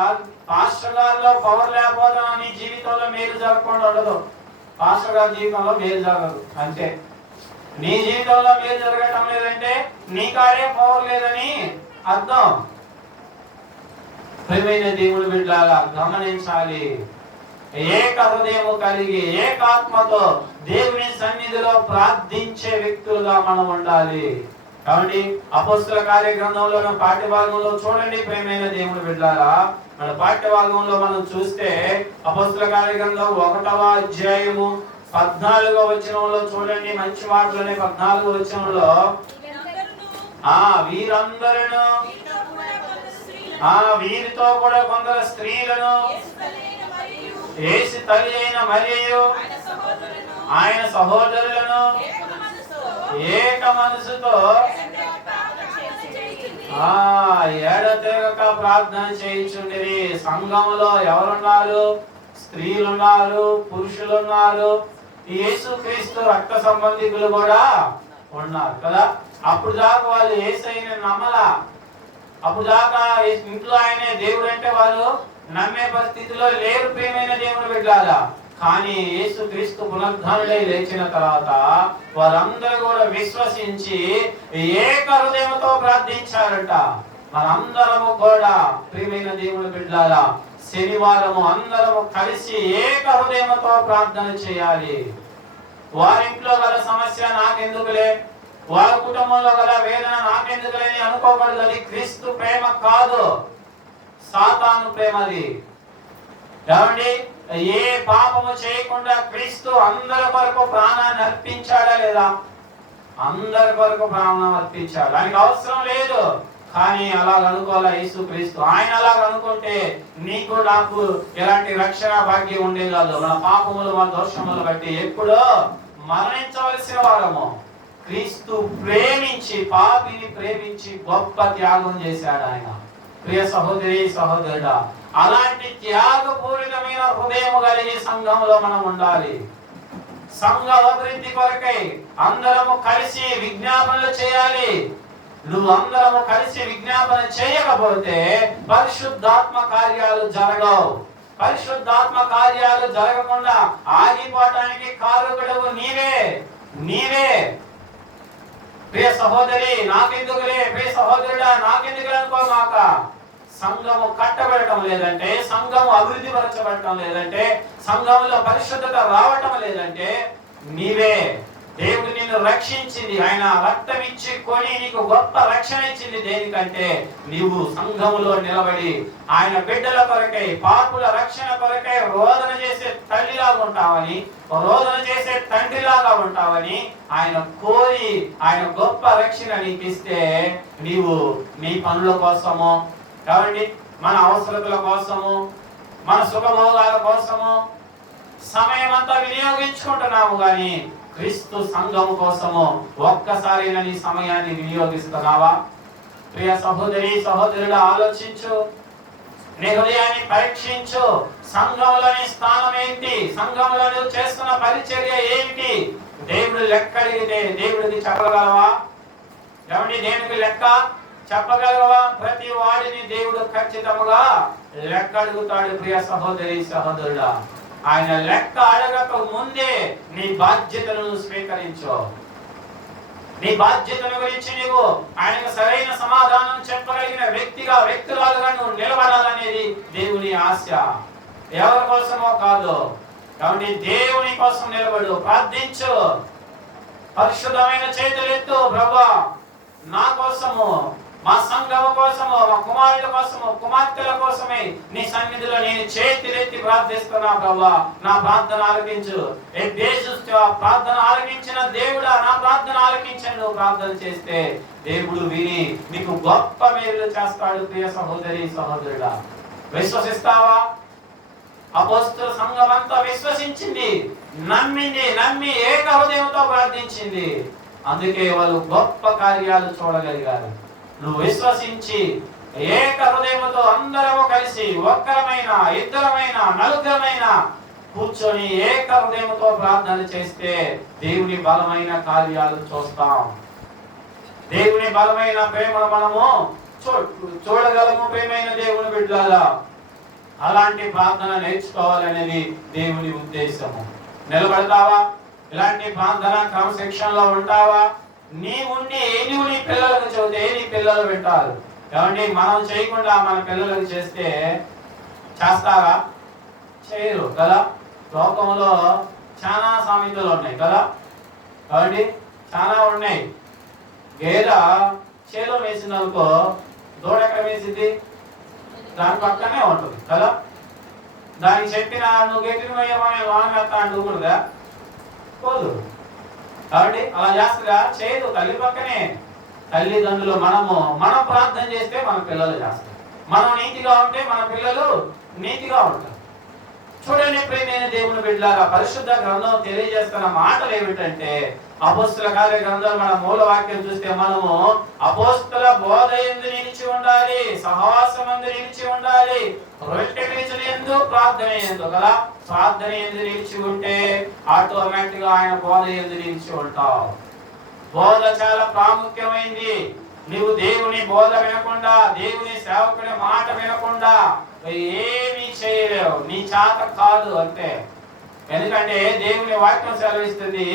పాస్టర్ గారిలో పవర్ లేకపోతే నీ జీవితంలో మేలు జరగకుండా ఉండదు. పాస్టర్ గారి జీవితంలో మేలు జరగదు అంతే. నీ జీవితంలో మేలు జరగటం లేదంటే నీ కాడే పవర్ లేదని అర్థం. ప్రియమైన దేవుడి బిడ్డలారా గమనించాలి. ఏక హృదయము కలిగి ఏకాత్మతో దేవుని సన్నిధిలో ప్రార్థించే వ్యక్తులుగా మనం ఉండాలి. కాబట్టి అపోస్తుల కార్య గ్రంథంలో పాఠ్యభాగంలో చూడండి ప్రియమైన దేవుని బిడ్డలారా, మన పాఠ్యభాగంలో మనం చూస్తే అపోస్తుల కార్య గ్రంథం 1వ అధ్యాయము 14వ వచనంలో చూడండి. మంచి మాటలోనే 14వ వచనంలో వీరందరూ వీరితో కూడా కొందరు స్త్రీలను యేసు తల్లి అయిన మరియు ఆయన సహోదరులను ఏక మనసుతో ఎడతెగక ప్రార్థన చేయించుండిరి. సంఘములో ఎవరున్నారు? స్త్రీలున్నారు, పురుషులున్నారు, యేసుక్రీస్తు రక్త సంబంధికులు కూడా ఉన్నారు కదా. అప్పుడు దాకా వాళ్ళు యేసయ్యని నమ్మలా. అప్పుడు దాకా ఇంట్లో ఆయనే దేవుడు అంటే వాళ్ళు నమ్మే పరిస్థితిలో లేరు ప్రియమైన దేవుని బిడ్డలారా. కానీ యేసుక్రీస్తు పునరుద్ధానుడై లేచిన తర్వాత వారందరూ కూడా విశ్వసించి ఏక హృదయంతో ప్రార్థించారంట. మనందరము కూడా ప్రియమైన దేవుని బిడ్డలారా శనివారము అందరము కలిసి ఏక హృదయంతో ప్రార్థన చేయాలి. వారింట్లో గల సమస్య నాకెందుకులే, వారి కుటుంబంలో గల వేదన నాకెందుకులే అని అనుకోకూడదు. అది క్రీస్తు ప్రేమ కాదు, సాతాను ప్రేమది. ఏమండి, ఏ పాపము చేయకుండా క్రీస్తు అందరి కొరకు ప్రాణాన్ని అర్పించాడా లేదా? అందరి కొరకు ప్రాణం అర్పించాడు. ఆయనకు అవసరం లేదు, కానీ అలాగ అనుకోవాలా యేసుక్రీస్తు. ఆయన అలాగ అనుకుంటే నీకు నాకు ఎలాంటి రక్షణ భాగ్యం ఉండేది కాదు. మన పాపములు మన దోషములు బట్టి ఎప్పుడో మరణించవలసిన వారము. క్రీస్తు ప్రేమించి పాపిని ప్రేమించి గొప్ప త్యాగం చేశాడు ఆయన. ప్రియ సహోదరి సహోదరుడా, అలాంటి త్యాగపూరితమైన హృదయం కలిగి సంఘంలో మనం ఉండాలి. సంఘ అభివృద్ధి కొరకై అందరము కలిసి విజ్ఞాపనలు చేయాలి. నువ్వు అందరము కలిసి విజ్ఞాపన చేయకపోతే పరిశుద్ధాత్మ కార్యాలు జరగవు. పరిశుద్ధాత్మ కార్యాలు జరగకుండా ఆగిపోవటానికి కారకుడవు నీవే. ప్రియ సహోదరి నాకెందుకులే, ప్రియ సహోదరుడా నాకెందుకులే అనుకోమాక. సంఘము కట్టబడటం లేదంటే, సంఘము అభివృద్ధి పరచబడటం లేదంటే, సంఘంలో పరిశుద్ధత రావటం లేదంటే నీవే దేవుడు నిన్ను రక్షించింది, ఆయన రక్తం ఇచ్చి కొని నీకు గొప్ప రక్షణ ఇచ్చింది. దేనికంటే నీవు సంఘములో నిలబడి ఆయన బిడ్డల కొరకై, పాపుల రక్షణ కొరకై రోదన చేసే తల్లిలాగా ఉంటావని, రోదన చేసే తండ్రిలాగా ఉంటావని ఆయన కోరి ఆయన గొప్ప రక్షణ నీకు ఇస్తే నీవు నీ పనుల కోసము, కాబట్టి మన అవసరతల కోసము, మన సుఖభోగాల కోసము సమయం అంతా వినియోగించుకుంటున్నాము, కానీ క్రీస్తు సంఘము కోసము ఒక్కసారైనా నీ సమయాన్ని వినియోగిస్తున్నావా? ప్రియ సహోదరి సహోదరుడు, ఆలోచించు, నీ హృదయాన్ని పరీక్షించు. సంఘంలోని స్థానం ఏంటి? సంఘంలో నువ్వు చేస్తున్న పరిచర్య ఏమిటి? దేవుడు లెక్క అడిగితే దేవుడికి చెప్పగలవా? ఏమండి, దేవుడికి లెక్క చెప్పగలవా? ప్రతి వాడిని దేవుడు ఖచ్చితంగా లెక్క అడుగుతాడు. ప్రియ సహోదరి సహోదరుడా, ఆయన లెక్క అడగక ముందే నీ బాధ్యతలను స్వీకరించు. నీ బాధ్యతల గురించి నీవు ఆయనకు సరైన సమాధానం చెప్పగలిగిన వ్యక్తురాలుగా నువ్వు నిలబడాలనేది దేవుని ఆశ. ఎవరి కోసమో కాదు, కాబట్టి దేవుని కోసం నిలబడు, ప్రార్థించు, పరిశుద్ధమైన చేతులెత్తు. ప్రభువా, నా కోసము, మా సంఘం కోసము, మా కుమారుల కోసము, కుమార్తెల కోసమే నీ సన్నిధిలో నేను చేతులెత్తి ప్రార్థిస్తున్నా. ప్రభువా, నా ప్రార్థన ఆలకించు. ప్రార్థన ఆలకించిన దేవుడా, నా ప్రార్థన ఆలకించని నువ్వు ప్రార్థన చేస్తే దేవుడు విని నీకు గొప్ప మేలు చేస్తాడు. ప్రియ సహోదరి సహోదరుడా, విశ్వసిస్తావా? అపోస్తలుల సంఘం అంతా విశ్వసించింది, నమ్మి ఏక హృదయంతో ప్రార్థించింది. అందుకే వాళ్ళు గొప్ప కార్యాలు చూడగలిగారు. నువ్వు విశ్వసించి ఏక హృదయముతో అందరము కలిసి ఒక్కరమైన, ఇద్దరమైన, నలుగురమైన కూర్చొని ఏక హృదయముతో ప్రార్థన చేస్తే దేవుని బలమైన కార్యాలు చూస్తాం. దేవుని బలమైన ప్రేమను మనము చూడగలము. ప్రేమైన దేవుని బిడ్డలారా, అలాంటి ప్రార్థన నేర్చుకోవాలనేది దేవుని ఉద్దేశము. నిలబడతావా? ఇలాంటి ప్రార్థన క్రమశిక్షణలో ఉంటావా? నీవు నీ పిల్లలకు చెబితే నీ పిల్లలు వింటారు. ఏమండి, మనం చేయకుండా మన పిల్లలకు చేస్తారా? చేయరు కదా. లోకంలో చాలా సామెతలు ఉన్నాయి కదా, కాబట్టి చాలా ఉన్నాయి. గేదె చేలో వేసినందుకో దూడ ఎక్కడ వేసింది? దాని పక్కనే ఉంటుంది కదా. దానికి చెప్పిన నువ్వు గట్టిన వానమెత్తా అంటుకూడదా? పోదు. కాబట్టి అలా చేస్తుందా? చేయదు. తల్లి పక్కనే. తల్లిదండ్రులు మనం ప్రార్థన చేస్తే మన పిల్లలు చేస్తారు. మనం నీతిగా ఉంటే మన పిల్లలు నీతిగా ఉంటారు. చూడండి ప్రియమైన దేవుని బిడ్డలారా, పరిశుద్ధ గ్రంథం తెలియజేస్తున్న మాటలు ఏమిటంటే, అపోస్తల కార్య గ్రంథం మన మూల వాక్యం చూస్తే మనము అపోస్తల బోధ యందు నిలిచి ఉండాలి, సహవాసం యందు నిలిచి ఉండాలి, రొట్టె విరుచుట యందు, ప్రార్థన యందు కదా. ప్రార్థన యందు నిలిచి ఉంటే ఆటోమేటిక్ గా ఆయన బోధ యందు నిలిచి ఉంటావు. బోధ చాలా ప్రాముఖ్యమైంది. నీవు దేవుని బోధ వినకుండా, దేవుని సేవకుని మాట వినకుండా ఏమీ చేయలేవు. నీ చేత కాదు అంతే. ఎందుకంటే దేవుని వాక్యం సెలవిస్తుంది,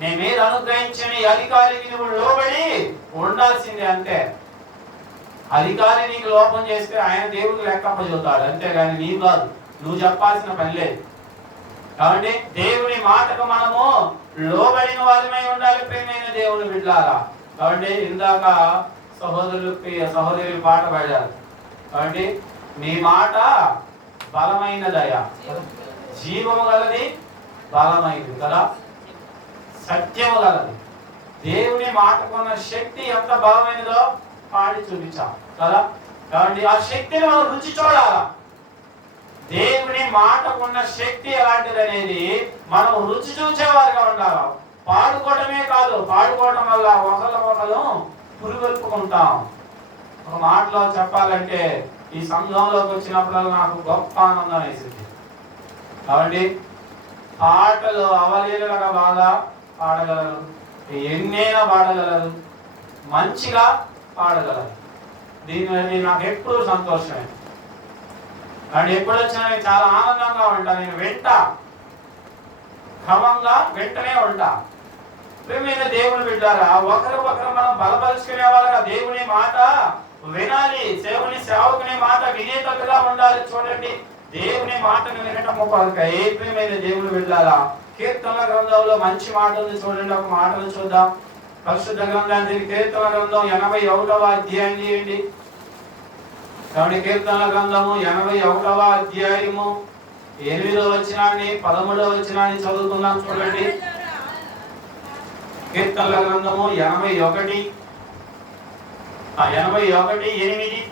నీ మీద అనుగ్రహించిన అధికారికి నువ్వు లోబడి ఉండాల్సిందే అంతే. అధికారి నీకు లోపం చేస్తే ఆయన దేవుడికి లెక్కప్ప చెబుతాడు, అంతేగాని నీవు కాదు. నువ్వు చెప్పాల్సిన పని లేదు. కాబట్టి దేవుని మాటకు మనము లోబడిన వారిమై ఉండాలి ప్రియమైన దేవుని బిడ్డలారా. కాబట్టి ఇందాక సహోదరి పాట పాడారు. కాబట్టి నీ మాట బలమైనదయా, జీవము గలది, బలమైనది కదా, సత్యము గలది. దేవుని మాటకున్న శక్తి ఎంత బలమైనదో పాడి చూపించాం కదా. కాబట్టి ఆ శక్తిని మనం రుచి చూడాలా. దేవుని మాటకున్న శక్తి ఎలాంటిది అనేది మనం రుచి చూసేవారుగా ఉండాలి. పాడుకోవడమే కాదు, పాడుకోవడం వల్ల ఒకరు పురుగొల్పుకుంటాం. ఒక మాటలో చెప్పాలంటే, ఈ సంఘంలోకి వచ్చినప్పుడు నాకు గొప్ప ఆనందం వేసింది. కాబట్టి పాటలు అవలీలగా బాగా పాడగలరు, ఎన్నైనా పాడగలరు, మంచిగా పాడగలరు. దీని నాకు ఎప్పుడు సంతోషమే. కానీ ఎప్పుడు వచ్చినా నేను చాలా ఆనందంగా ఉంటా. నేను క్రమంగా వెంటనే ఉంటా. ప్రియమైన దేవుని బిడ్డారా, ఒకరు మనం బలపరుచుకునే వాళ్ళగా దేవుని మాట వినాలి. సేవకుని మాట వినేటట్టుగా ఉండాలి. చూడండి, దేవుని మాటను వినటం కొరకై ప్రియమైన దేవుని బిడ్డారా కీర్తనల గ్రంథంలో మంచి మాట ఉంది, చూడండి. ఒక మాటను చూద్దాం. పరిశుద్ధ గ్రంథాన్ని కీర్తనల గ్రంథం 81వ అధ్యాయం చేయండి. కాబట్టి కీర్తనల గ్రంథము 81వ అధ్యాయము 8వ వచనాన్ని 13వ వచనాన్ని చదువుకుందాం. చూడండి. కీర్తనల గ్రంథము 81 8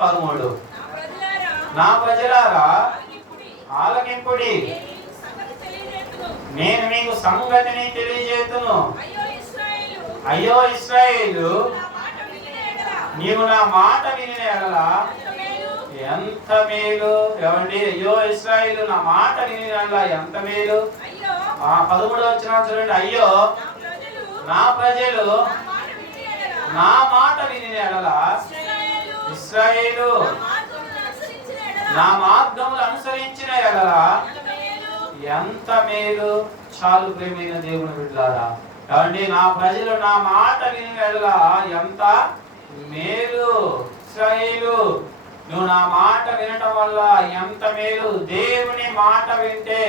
13. నా ప్రజలారా ఆలకింపుడి, నేను మీకు సంగతిని తెలియజేతును. అయ్యో ఇశ్రాయేలు, నీవు నా మాట వినిన ఎడల ఎంత మేలు. ఏమండి? అయ్యో ఇశ్రాయేలు, నా మాట వినిన ఎడల ఎంత మేలు. 13వ వచనం చూడండి. అయ్యో నా ప్రజలు నా మాట వినిన ఎడల, ఇశ్రాయేలు నా మార్గములు అనుసరించిన ఎడల ఎంత మేలు. చాలు ప్రేమైన దేవుని బిడ్డలారా. కాబట్టి నా ప్రజలు నా మాట వినిన ఎడల ఎంత మేలు. ఇశ్రాయేలు, నువ్వు నా మాట వినటం వల్ల ఎంత మేలు. దేవుని మాట వింటే,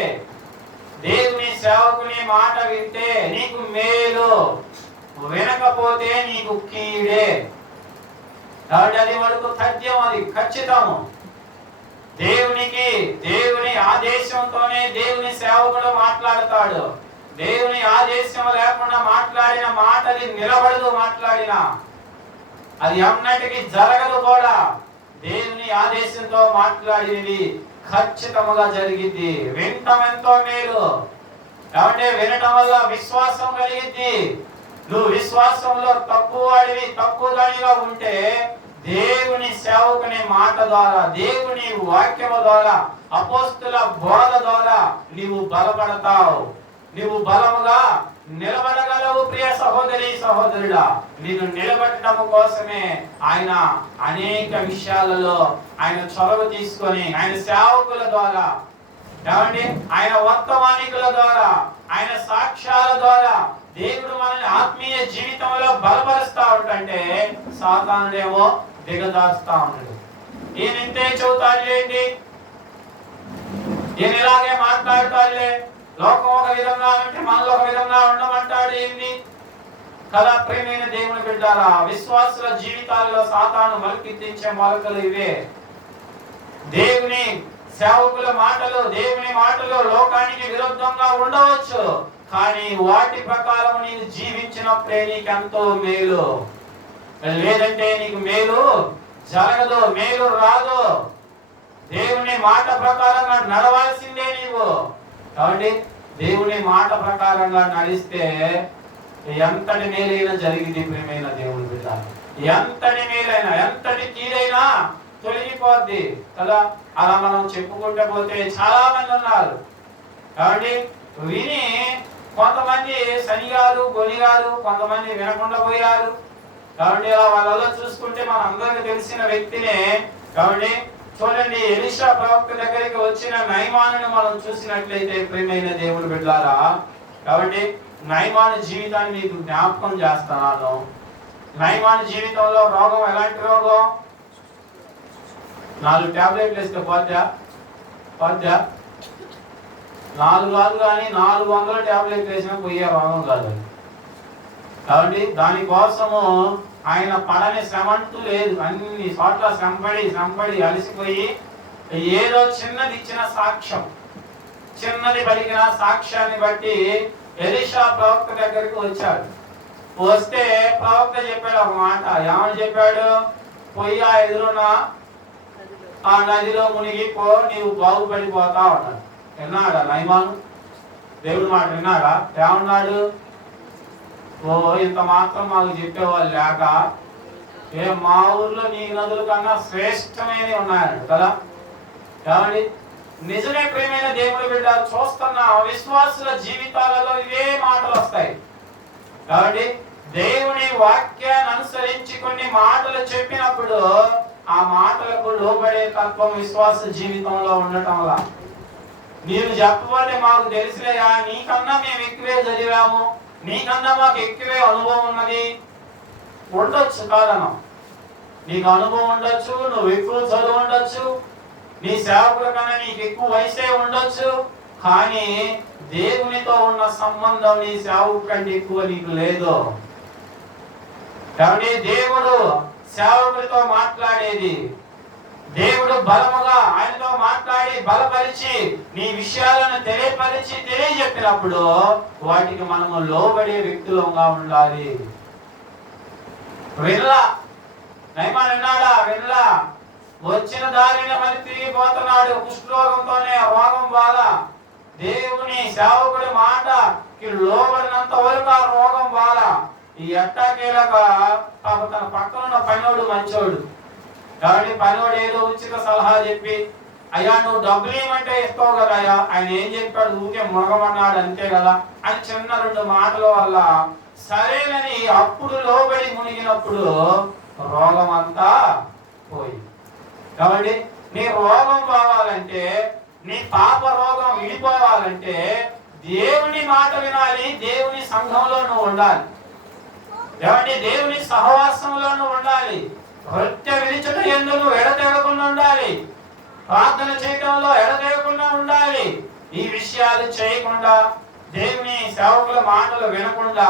దేవుని సేవకుని మాట వింటే నీకు మేలు, వినకపోతే నీకు కీడే. కాబట్టి అది వరకు తథ్యం, అది ఖచ్చితము. దేవుని ఆదేశంతోనే దేవుని సేవకుడు మాట్లాడతాడు. దేవుని ఆదేశం లేకుండా మాట్లాడిన మాట అది నిలబడదు. మాట్లాడినా అది అన్నటికీ జరగదు కూడా. దేవుని ఆదేశంతో మాట్లాడినది ఖచ్చితంగా జరిగింది. వినటం ఎంతో మేలు. కాబట్టి వినటం వల్ల విశ్వాసం కలిగింది. నువ్వు విశ్వాసంలో తక్కువ దానిగా ఉంటే దేవుని సేవకుని మాట ద్వారా, దేవుని వాక్యము ద్వారా, అపోస్తుల బోధ ద్వారా నీవు బలపడతావు. నీవు బలముగా నిలబడగలవు. ప్రియ సహోదరి సహోదరుడా, నిన్ను నిలబెట్టడం కోసమే ఆయన అనేక విషయాలలో ఆయన చొరవ తీసుకొని, ఆయన సేవకుల ద్వారా, ఏమండి, ఆయన వర్తమానికుల ద్వారా, ఆయన సాక్ష్యాల ద్వారా దేవుడు మనల్ని ఆత్మీయ జీవితంలో బలపరుస్తా ఉంటే సాతానుడేమో దిగదారుస్తా ఉన్నాడు. ఈయన ఇంతే చెబుతాడులేండి, ఈయన ఇలాగే మాట్లాడతాడులే, లోకం ఒక విధంగా అంటే మనలో ఒక విధంగా ఉండమంటాడు. ఏంది కదా ప్రేమైన దేవుని బిడ్డారా, విశ్వాసుల జీవితాల్లో సాతాను మొలకెత్తించే మొలకలు ఇవే. దేవుని సేవకుల మాటలు, దేవుని మాటలు లోకానికి విరుద్ధంగా ఉండవచ్చు, కానీ వాటి ప్రకారం నీవు జీవించినప్పుడే నీకు ఎంతో మేలు. లేదంటే నీకు మేలు జరగదు, మేలు రాదు. దేవుని మాట ప్రకారంగా నడవాల్సిందే నీవు. కాబట్టి దేవుని మాట ప్రకారంగా నడిస్తే ఎంతటి మేలైనా జరిగింది. ప్రేమైన దేవుని బిడ్డ, ఎంతటి మేలైనా, ఎంతటి కీడైనా తొలగిపోద్ది కదా. అలా మనం చెప్పుకుంటే పోతే చాలా మంది ఉన్నారు. కాబట్టి విని కొంతమంది శనిగారు, గొనిగారు, కొంతమంది వినకుండా పోయారు. కాబట్టి అలా వాళ్ళలో చూసుకుంటే మన అందరికి తెలిసిన వ్యక్తినే. కాబట్టి చూడండి, ఎలీషా ప్రవక్త దగ్గరికి వచ్చిన నయమానుని మనం చూసినట్లయితే ప్రియమైన దేవుని బిడ్డలారా, కాబట్టి నయమాను జీవితాన్ని మీకు జ్ఞాపకం చేస్తున్నాను. నయమాను జీవితంలో రోగం ఎలాంటి రోగం? 4 టాబ్లెట్లు వేస్తే పోద్దా? 4 కాదు కానీ 400 టాబ్లెట్లు వేసినా పోయే రోగం కాదు. కాబట్టి దానికోసము ఆయన పడని శ్రమంటూ లేదు. అన్ని చోట్ల శ్రమపడి అలసిపోయి ఏదో చిన్నది ఇచ్చిన సాక్ష్యం, చిన్నది పలికిన సాక్ష్యాన్ని బట్టి ఎలీషా ప్రవక్త దగ్గరికి వచ్చాడు. వస్తే ప్రవక్త చెప్పాడు ఒక మాట. ఏమని చెప్పాడు? పోయి ఆ ఎదురున్న ఆ నదిలో మునిగిపో, నీవు బాగుపడిపోతావు అన్నాడు. విన్నాడా నయమాను? దేవుడి మాట విన్నాడా? ఏమన్నాడు? ఓ ఇంత మాత్రం మాకు చెప్పేవాళ్ళు లేక, మా ఊర్లో నీ నదుల కన్నా శ్రేష్టమైనవి ఉన్నాయంట కదా. కాబట్టి నిజమే ప్రేమైన దేవుని బిడ్డ, చూస్తున్న విశ్వాసుల జీవితాలలో ఇవే మాటలు వస్తాయి. కాబట్టి దేవుని వాక్యాన్ని అనుసరించి కొన్ని మాటలు చెప్పినప్పుడు ఆ మాటలకు లోబడే తత్వం విశ్వాస జీవితంలో ఉండటం వల్ల, నీవు చెప్పబోతే మాకు తెలిసిలేయా, నీకన్నా మేము ఎక్కువే చదివాము, నీకన్నా మాకు ఎక్కువే అనుభవం ఉన్నది ఉండొచ్చు. కాదనం, నీకు అనుభవం ఉండొచ్చు, నువ్వు ఎక్కువ చదువు ఉండొచ్చు, నీ సేవకుల కన్నా నీకు ఎక్కువ వయసే ఉండొచ్చు, కానీ దేవునితో ఉన్న సంబంధం నీ సేవకు కంటే ఎక్కువ నీకు లేదు. కాబట్టి దేవుడు సేవకుడితో మాట్లాడేది, దేవుడు బలముగా ఆయనతో మాట్లాడి బలపరిచి నీ విషయాలను తెలియజెప్పినప్పుడు వాటికి మనము లోబడే వ్యక్తులంగా ఉండాలి. వినలా నయమాన్ విన్నాడా? వినలా. వచ్చిన దారిని మళ్ళీ తిరిగిపోతున్నాడు. కుష్ఠరోగంతోనే రోగం బాధ. దేవుని సేవకుడి మాటకి లోబడినంత వరకు ఆ రోగం బాధ. ఈ ఎట్టాకేలాగా తన పక్కన ఉన్న పనివాడు మంచోడు కాబట్టి పనివాడు ఏదో ఉచిత సలహా చెప్పి, అయ్యా నువ్వు డబ్బులు ఏమంటే ఇస్తావు కదా అయ్యా, ఆయన ఏం చెప్పాడు, ఊరికే మునగమన్నాడు అంతే కదా అని చిన్న 2 మాటల వల్ల సరేనని అప్పుడు లోబడి మునిగినప్పుడు రోగం అంతా పోయి. కాబట్టి నీ రోగం పోవాలంటే, నీ పాప రోగం విడిపోవాలంటే దేవుని మాట వినాలి. దేవుని సంఘంలో నువ్వు ఉండాలి. దేవుని సహవాసంలో నువ్వు ఉండాలి. నృత్య విడిచుట యందు నువ్వు ఎడతెగకుండా ఉండాలి. ప్రార్థన చేయడంలో ఎడతెగకుండా ఉండాలి. ఈ విషయాలు చేయకుండా దేవుని సేవకుల మాటలు వినకుండా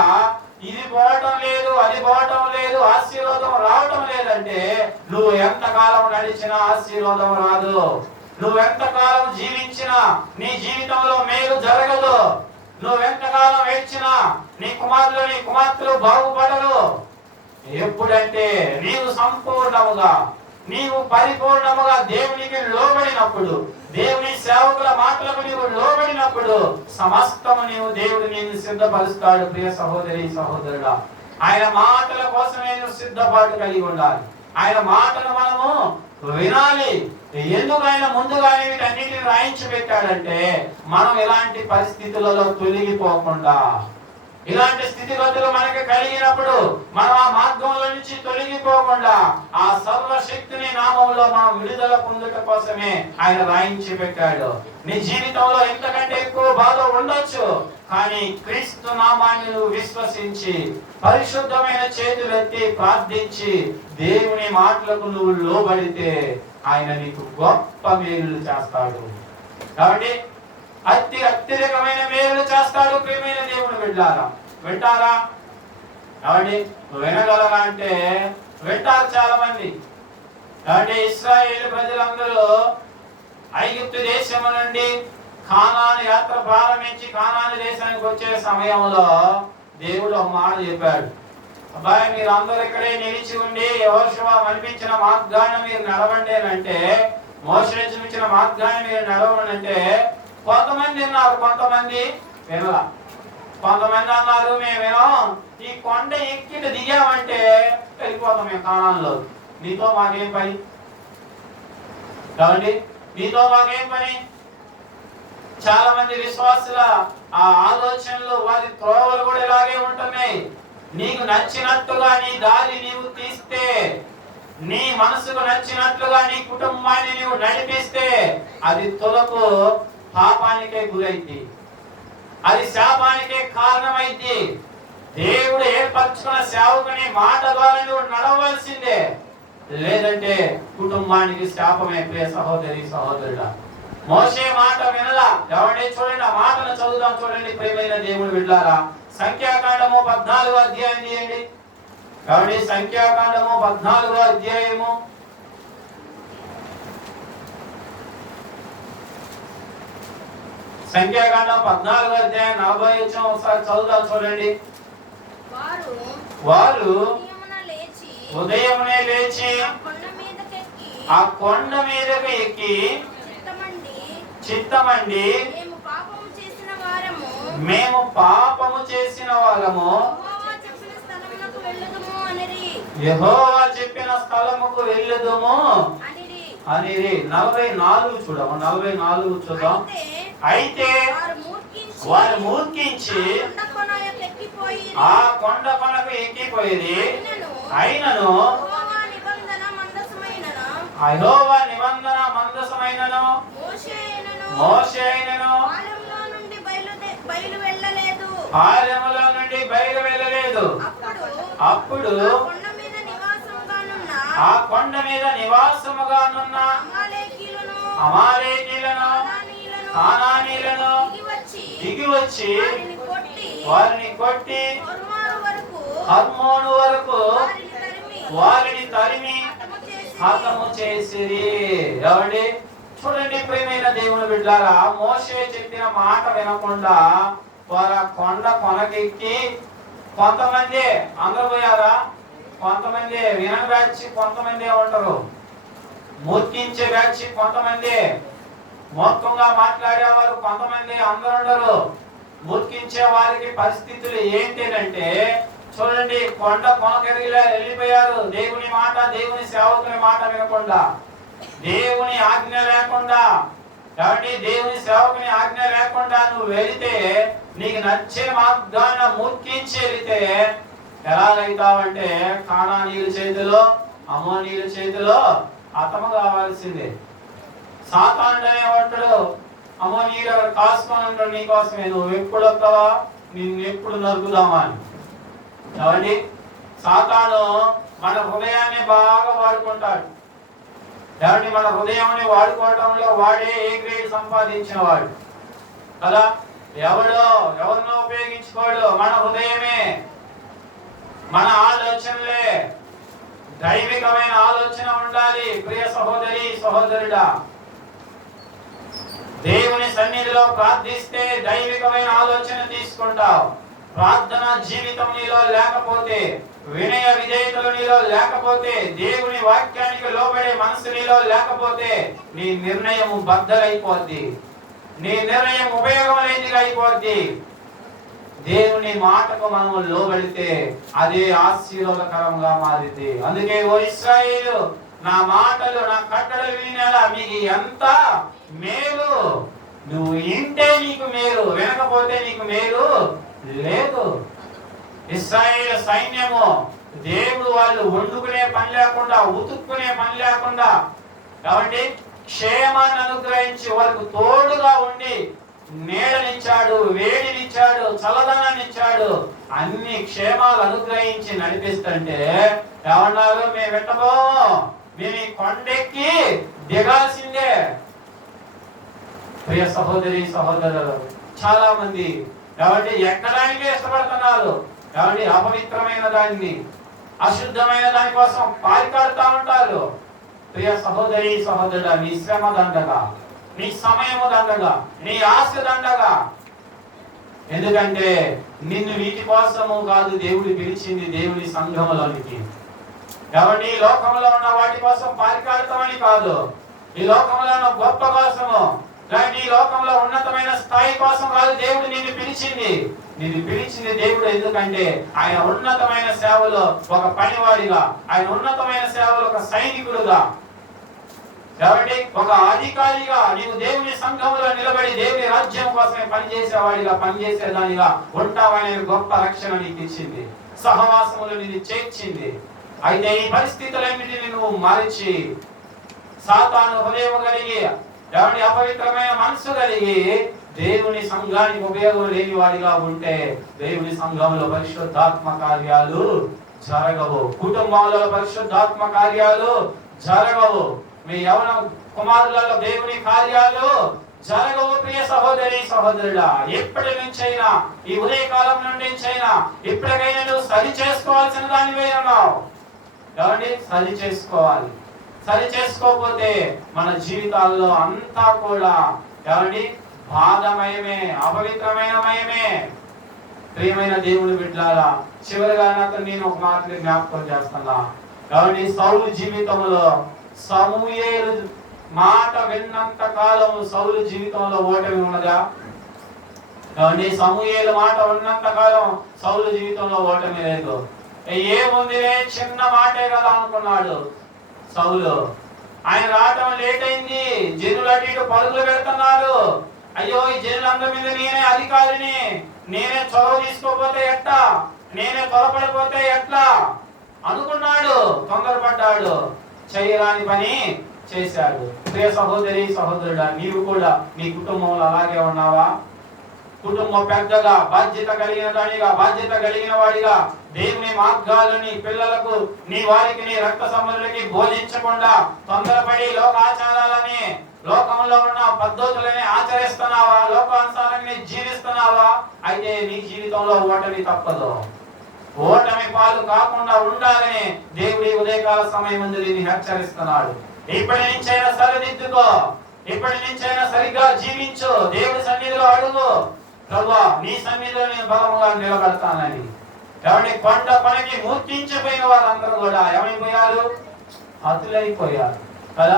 ఇది పోవటం లేదు, అది పోవటం లేదు, ఆశీర్వాదం రావటం లేదంటే నువ్వు ఎంతకాలం నడిచినా ఆశీర్వాదం రాదు. నువ్వెంతకాలం జీవించినా నీ జీవితంలో మేలు జరగదు. నువ్వెంతకాలం ఏడ్చినా నీ కుమారులు నీ కుమార్తెలు బాగుపడరు. ఎప్పుడంటే నీవు సంపూర్ణముగా నీవు పరిపూర్ణముగా దేవునికి లోబడినప్పుడు, దేవుని సేవకుల మాటలకు నీవు లోబడినప్పుడు సమస్తము నీవు దేవుడు నిన్ను సిద్ధపరుస్తాడు. ప్రియ సహోదరి సహోదరుడా, ఆయన మాటల కోసమే నువ్వు సిద్ధపాటు కలిగి ఉండాలి. ఆయన మాటను మనము వినాలి. ఎందుకు ఆయన ముందుగానే వీటన్నిటిని రాయించి పెట్టాడంటే మనం ఇలాంటి పరిస్థితులలో తొలగిపోకుండా, ఇలాంటి స్థితిగతులు మనకి కలిగినప్పుడు మనం ఆ మార్గంలో నుంచి తొలగిపోకుండా ఆ సర్వశక్తిని నామంలో మనం విడుదల పొందుట కోసమే ఆయన రాయించి పెట్టాడు. నీ జీవితంలో ఇంతకంటే ఎక్కువ బాధ ఉండొచ్చు, కానీ క్రీస్తు నామాన్ని నువ్వు విశ్వసించి పరిశుద్ధమైన చేతులెత్తి ప్రార్థించి దేవుని మాటలకు నువ్వు లోబడితే ఆయన నీకు గొప్ప మేలులు చేస్తాడు. కాబట్టి అత్యధికమైన మేలులు చేస్తాడు. ప్రియమైన దేవుని బిడ్డలారా, వింటారా? కాబట్టి వినగలరా అంటే వింటారు చాలా మంది. కాబట్టి ఇశ్రాయేలు ప్రజలందరూ ఐగుప్తు దేశము నుండి కానాను యాత్ర ప్రారంభించి కానాను దేశానికి వచ్చే సమయంలో దేవుడు ఒక మాట చెప్పాడు, అబ్బాయి మీరు అందరూ ఇక్కడే నిలిచి ఉండి యెహోషువ మనిపించిన మార్గాన్ని మీరు నడవండి అంటే, మోషే చూపించిన మార్గాన్ని మీరు నడవండి అంటే కొంతమంది విన్నారు, కొంతమంది వినలా. కొంతమంది అన్నారు మేమేమో ఈ కొండ ఎక్కిట దిగామంటే వెళ్ళిపోతాం మేము కానాన్లో, నీతో మాకేం పని. కాబట్టి నీతో మాకేం పని. చాలా మంది విశ్వాసుల ఆ ఆలోచనలు వారి త్రోవలు కూడా ఇలాగే ఉంటున్నాయి. నీకు నచ్చినట్టుగా నీ దారి నీవు తీస్తే, నీ మనసుకు నచ్చినట్లుగా నీ కుటుంబాన్ని నీవు నడిపిస్తే అది తులకు పాపానికే గురైంది, అది శాపానికే కారణమైంది. దేవుడు ఏర్పరచుకున్న సేవకుని మాట ద్వారా నువ్వు నడవలసిందే, లేదంటే కుటుంబానికి శాపమే. ప్రియ సహోదరి సహోదరుడా, మోషే మాట వినలా. ఎవడే చూడండి, ఆ మాటను చదువుదాం చూడండి. ప్రియమైన దేవుడు బిడ్డలారా, సంఖ్యాకాండము 14వ అధ్యాయం తీయండి. కాబట్టి సంఖ్యాకాండము 14వ అధ్యాయము సంఖ్యాకాండం 14వ అధ్యాయం 40వ వచనం ఒకసారి చదువుదాం చూడండి. వారు ఉదయమునే లేచి ఆ కొండ మీదకు ఎక్కి చిత్తమండి మేము పాపము చేసిన వారము యెహోవా చెప్పిన స్థలముకు వెళ్ళుదుము అని 44 చూడము. 44 చూద్దాం. అయితే వారు మూర్ఖించి ఆ కొండ కొనకు ఎక్కిపోయేది, అయినను యెహోవా నిబంధన మందసమైనను మోషేయును పాలెములో నుండి బయలు వెళ్ళలేదు. అప్పుడు ఆ కొండ మీద నివాసముగానున్న అమాలేకీయులను కానానీయులను దిగి దిగి వచ్చి వారిని కొట్టి హర్మోను వరకు వారిని తరిమి హతము చేసిరి. ఏమండి చూడండి ప్రియమైన దేవుని బిడ్డలారా, మోషే చెప్పిన మాట వినకుండా వారు కొండ కొనకెక్కి, కొంతమంది అందరు పోయారా, కొంతమంది వినని బ్యాచ్ కొంతమంది ఉంటారు, మూర్తించే బ్యాచ్ కొంతమంది, మొత్తంగా మాట్లాడేవారు కొంతమంది, అందరు ఉండరు. మూర్తించే వారికి పరిస్థితులు ఏంటంటే చూడండి, కొండ కొనకెరిగిలా వెళ్ళిపోయారు. దేవుని మాట, దేవుని సేవకుని మాట వినకుండా, దేవుని ఆజ్ఞ లేకుండా, కాబట్టి దేవుని సేవకుని ఆజ్ఞ లేకుండా నువ్వు వెళితే, నీకు నచ్చే మార్గాన మూర్ఖించి వెళితే ఎలాగైతావంటే కానానీయుల చేతిలో, అమ్మోనీయుల చేతిలో హతము కావాల్సిందే. సాతానుడు అనేవాడు, అమ్మోనీయులు ఎవరు కాసుకొని ఉంటాడు నీకోసమే, నువ్వు ఎప్పుడు వస్తావా, నిన్ను ఎప్పుడు నరుకుదామా అని. కాబట్టి సాతాను మన హృదయాన్ని బాగా వాడుకుంటాడు. కాబట్టి మన హృదయాన్ని వాడుకోవడంలో వాడే ఏ గ్రేడ్ సంపాదించిన వాడు కదా. ఎవరినో ఉపయోగించుకోడు, మన హృదయమే, మన ఆలోచనలే. దైవికమైన ఆలోచన ఉండాలి ప్రియ సహోదరి సహోదరుడా. దేవుని సన్నిధిలో ప్రార్థిస్తే దైవికమైన ఆలోచన తీసుకుంటావు. ప్రార్థన జీవితం నీలో లేకపోతే, వినయ విధేయతలు నీలో లేకపోతే, దేవుని వాక్యానికి లోబడే మనసు నీలో లేకపోతే, నీ నిర్ణయం బద్దలైపోద్ది, నీ నిర్ణయం ఉపయోగమైనదిగా అయిపోద్ది. దేవుని మాటకు మనము లోబడితే అదే ఆశీర్వాదకరంగా మారింది. అందుకే ఓ ఇశ్రాయేలు, నా మాటలు నా కట్టడలు వినేలా మీకు ఎంత మేలు, నువ్వు వింటే నీకు మేలు, వినకపోతే నీకు మేలు లేదు. ఇశ్రాయేలు సైన్యము, దేవుడు వాళ్ళు వండుకునే పని లేకుండా, ఉతుక్కునే పని లేకుండా, కాబట్టి క్షేమాన్ని అనుగ్రహించి వాళ్ళకు తోడుగా ఉండి నీడనిచ్చాడు, వేడినిచ్చాడు, చల్లదనాన్ని ఇచ్చాడు, అన్ని క్షేమాలు అనుగ్రహించి నడిపిస్తుంటే ఏమన్నారు, మేము పెట్టబోము, మేము ఈ కొండెక్కి దిగాల్సిందే. ప్రియ సహోదరి సహోదరులు, చాలా మంది కాబట్టి ఎక్కడానికే ఇష్టపడుతున్నారు. కాబట్టి అపవిత్రమైన దాన్ని, అశుద్ధమైన దాని కోసం పారికాడుతూ ఉంటారు. ప్రియ సహోదరి సహోదరుడా, నీ శ్రమ దండగా, నీ సమయము దండగా, నీ ఆశ దండగా. ఎందుకంటే నిన్ను వీటి కోసము కాదు దేవుడు పిలిచింది, దేవుని సంఘములోనికి. కాబట్టి ఈ లోకంలో ఉన్న వాటి కోసం పారికాడతామని కాదు, ఈ లోకంలో ఉన్న గొప్ప కోసము, కానీ ఈ లోకంలో ఉన్నతమైన స్థాయి కోసం కాదు దేవుడు నిన్ను పిలిచింది. నిన్ను పిలిచింది దేవుడు ఎందుకంటే ఆయన ఉన్నతమైన సేవలో ఒక పనివాడిగా, ఆయన ఉన్నతమైన సేవలో ఒక సైనికుడుగా, కాబట్టి ఒక అధికారిగా నీవు దేవుని సంఘంలో నిలబడి దేవుని రాజ్యం కోసమే పనిచేసేవాడిగా, పనిచేసేదానిగా ఉంటావనే గొప్ప రక్షణ నీకు ఇచ్చింది, సహవాసములు నిన్ను చేర్చింది. అయితే ఈ పరిస్థితులన్నిటిని నువ్వు మార్చి, సాతాను హృదయం కలిగి, దేవుని అపవిత్రమైన మనసు కలిగి దేవుని సంఘానికి ఉపయోగం లేని వాడిగా ఉంటే దేవుని సంఘంలో పరిశుద్ధాత్మ కార్యాలు జరగవు, కుటుంబాలలో పరిశుద్ధాత్మ కార్యాలు జరగవు, మీ యవన కుమారులలో దేవుని కార్యాలు జరగవు. ప్రియ సహోదరి సహోదరుడా, ఎప్పటి నుంచైనా, ఈ ఉదయకాలం నుండిచైనా ఇప్పటికైనా నువ్వు సరి చేసుకోవాల్సిన దానివే ఉన్నావు. ఎవరిని సరి చేసుకోవాలి. సరి చేసుకోకపోతే మన జీవితాల్లో అంతా కూడా ఎవరిని బాధమయమే, అపవిత్రమయమే. ప్రియమైన దేవుని బిడ్డలారా, చివరిగా నాకు నేను ఒక మాటని జ్ఞాపకం చేస్తున్నా. ఎవరిని సౌలు జీవితంలో సమూయేలు మాట విన్నంత కాలం సౌలు జీవితంలో ఓటమి ఉన్నదా? ఎవరిని సమూయేలు మాట విన్నంత కాలం సౌలు జీవితంలో ఓటమి లేదు. ఏముందిలే, చిన్న మాటే కదా అనుకున్నాడు సౌలు. ఆయన రావటం లేట్ అయింది, జనులు అటు ఇటు పరుగులు పెడుతున్నారు. అయ్యో, ఈ జనులందరి మీద నేనే అధికారిని, నేనే చొరవ తీసుకోపోతే ఎట్లా, నేనే త్వరపడిపోతే ఎట్లా అనుకున్నాడు, తొందరపడ్డాడు, చేయరాని పని చేశాడు. ప్రియ సహోదరి సహోదరుడా, నీవు కూడా నీ కుటుంబంలో అలాగే ఉన్నావా? కుటుంబం పెద్దగా, బాధ్యత కలిగిన దానిగా, బాధ్యత కలిగిన వాడిగా దేవుని మార్గాలని పిల్లలకు, నీ వారికి, నీ రక్త సంబంధులకి బోధించకుండా తొందరపడి లోకాచారాలని, లోకంలో ఉన్న పద్ధతులని ఆచరిస్తున్నావా? లోకానుసారంగా జీవితాన్ని జీవిస్తున్నావా? అయితే నీ జీవితంలో ఓటమి తప్పదు. ఓటమి పాలు కాకుండా ఉండాలని దేవుడి ఉదయకాల సమయం ముందు దీన్ని హెచ్చరిస్తున్నాడు. ఇప్పటి నుంచైనా సరిదిద్దుకో, ఇప్పటి నుంచైనా సరిగ్గా జీవించు. దేవుడి సన్నిధిలో అడుగు, ప్రభువా నీ సన్నిధిలో నేను బలముగా నిలబడతానని. ఎవరిని కొండ పనికి మూర్తించిపోయిన వారందరూ కూడా ఏమైపోయారు? హతులైపోయారు కదా.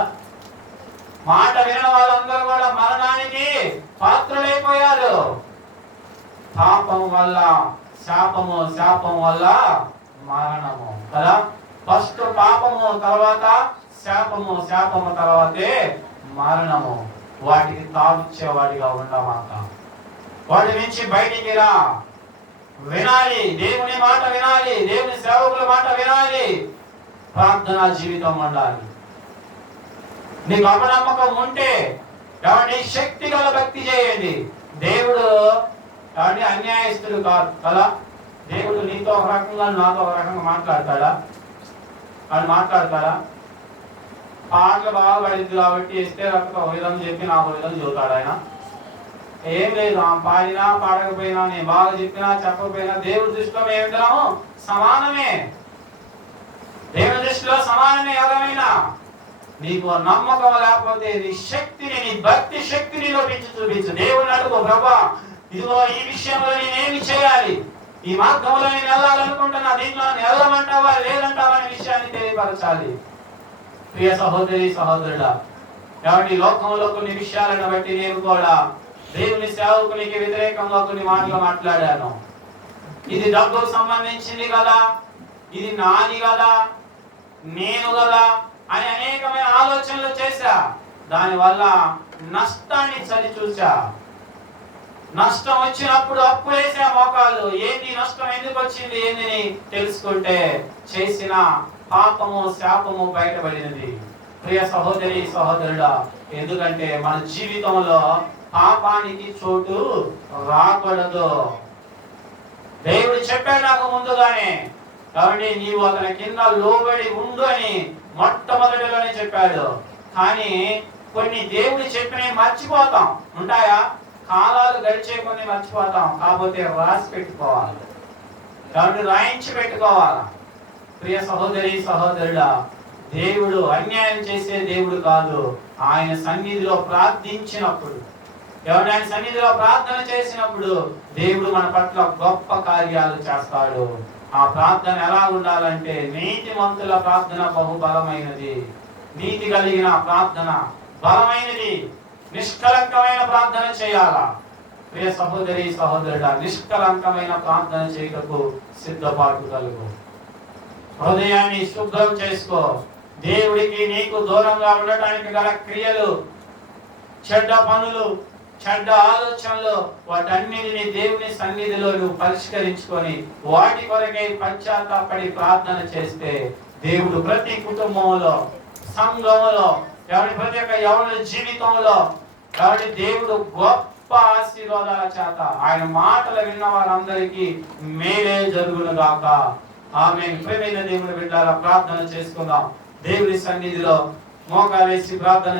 మాట వినని వాళ్ళందరూ కూడా మరణానికి పాత్రులైపోయారు. పాపం వల్ల శాపము, శాపం వల్ల మరణము కదా. ఫస్ట్ పాపము, తర్వాత శాపము, శాపము తర్వాతే మరణము. వాటికి తావిచ్చేవాడిగా ఉండమాక. వాటి నుంచి బయటికి రా. వినాలి, దేవుని మాట వినాలి, దేవుని సేవకుల మాట వినాలి. ప్రార్థనా జీవితం ఉండాలి. నీకు అపనమ్మకం ఉంటే కాబట్టి శక్తి గల భక్తి చేయండి. దేవుడు కాబట్టి అన్యాయస్తుడు కాదు కదా. దేవుడు నీతో ఒక రకంగా నాతో ఒక రకంగా మాట్లాడతాడా? వాడు మాట్లాడతాడా? పాటలు బాగా పడింది కాబట్టి ఇస్తే ఒక విధంగా చెప్పి నాకు విధంగా చదువుతాడు ఆయన. ఏం లేదు, పాడినా పాడకపోయినా, నేను బాగా చెప్పినా చెప్పకపోయినా దేవుడి దృష్టిలో మేమిద్దరము సమానమే. దేవుని దృష్టిలో సమానమే. ఎవరైనా నీకు నమ్మకం లేకపోతే నీ శక్తిని, నీ భక్తి శక్తిని లోపించి చూపించు. దేవుని అడుగు, ప్రభా ఇదిగో ఈ విషయంలో నేనేమి చేయాలి, ఈ మార్గంలో నేను వెళ్ళాలనుకుంటున్నా, దీంట్లో వెళ్ళమంటావా లేదంటావా అనే విషయాన్ని తెలియపరచాలి. ప్రియ సహోదరి సహోదరుడా, కాబట్టి లోకంలో కొన్ని విషయాలను బట్టి నేను కూడా దేవుని సేవకునికి వ్యతిరేకంగా కొన్ని మాటలు మాట్లాడాను. ఇది డబ్బుకు సంబంధించింది కదా, ఇది నాది కదా, నేను కదా అని అనేకమైన ఆలోచనలు చేశా. దానివల్ల నష్టాన్ని చలి చూసా. నష్టం వచ్చినప్పుడు అప్పు వేసే మోకాళ్ళు. ఏంటి నష్టం, ఎందుకు వచ్చింది ఏందని తెలుసుకుంటే చేసిన పాపము, శాపము బయటపడినది. ప్రియ సహోదరి సహోదరుడా, ఎందుకంటే మన జీవితంలో పాపానికి చోటు రాకూడదు. దేవుడు చెప్పాడు నాకు ముందుగానే, కాబట్టి నీవు అతని కింద లోబడి ఉండు అని మొట్టమొదటిలోనే చెప్పాడు. కానీ కొన్ని దేవుడు చెప్పినవి మర్చిపోతాం. ఉంటాయా? కాలాలు గడిచే కొన్ని మర్చిపోతాం. కాకపోతే రాసి పెట్టుకోవాలి, కాబట్టి రాయించి పెట్టుకోవాలి. ప్రియ సహోదరి సహోదరుడా, దేవుడు అన్యాయం చేసే దేవుడు కాదు. ఆయన సన్నిధిలో ప్రార్థించినప్పుడు, ఎవరైనా ఆయన సన్నిధిలో ప్రార్థన చేసినప్పుడు దేవుడు మన పట్ల గొప్ప కార్యాలు చేస్తాడు. ఆ ప్రార్థన ఎలా ఉండాలంటే, నీతిమంతుల ప్రార్థన బహుబలమైనది. నీతి కలిగిన ప్రార్థన బలమైనది. నిష్కలంకమైన ప్రార్థన చేయాలా? ప్రియ సహోదరి సహోదరుడా, నిష్కలంకమైన ప్రార్థన చేయటకు సిద్ధపాటు కలుగు. హృదయాన్ని శుభ్రం చేసుకో. దేవుడికి నీకు దూరంగా ఉండటానికి గల క్రియలు, చెడ్డ పనులు, చెడ్డ ఆలోచనలు, వాటన్నిటిని దేవుని సన్నిధిలో నువ్వు పరిష్కరించుకొని వాటి కొరకై పశ్చాత్తాపడి ప్రార్థన చేస్తే దేవుడు ప్రతి కుటుంబంలో, సంఘంలో, ప్రతి ఒక్క యవనుల జీవితంలో దేవుడు గొప్ప ఆశీర్వాదాల చేత ఆయన మాటలు విన్న వారందరికీ మేలే జరుగును గాక. ఆమేన్. ప్రియమైన దేవుని బిడ్డలారా, ప్రార్థన చేసుకుందాం. దేవుని సన్నిధిలో మోకాలేసి ప్రార్థన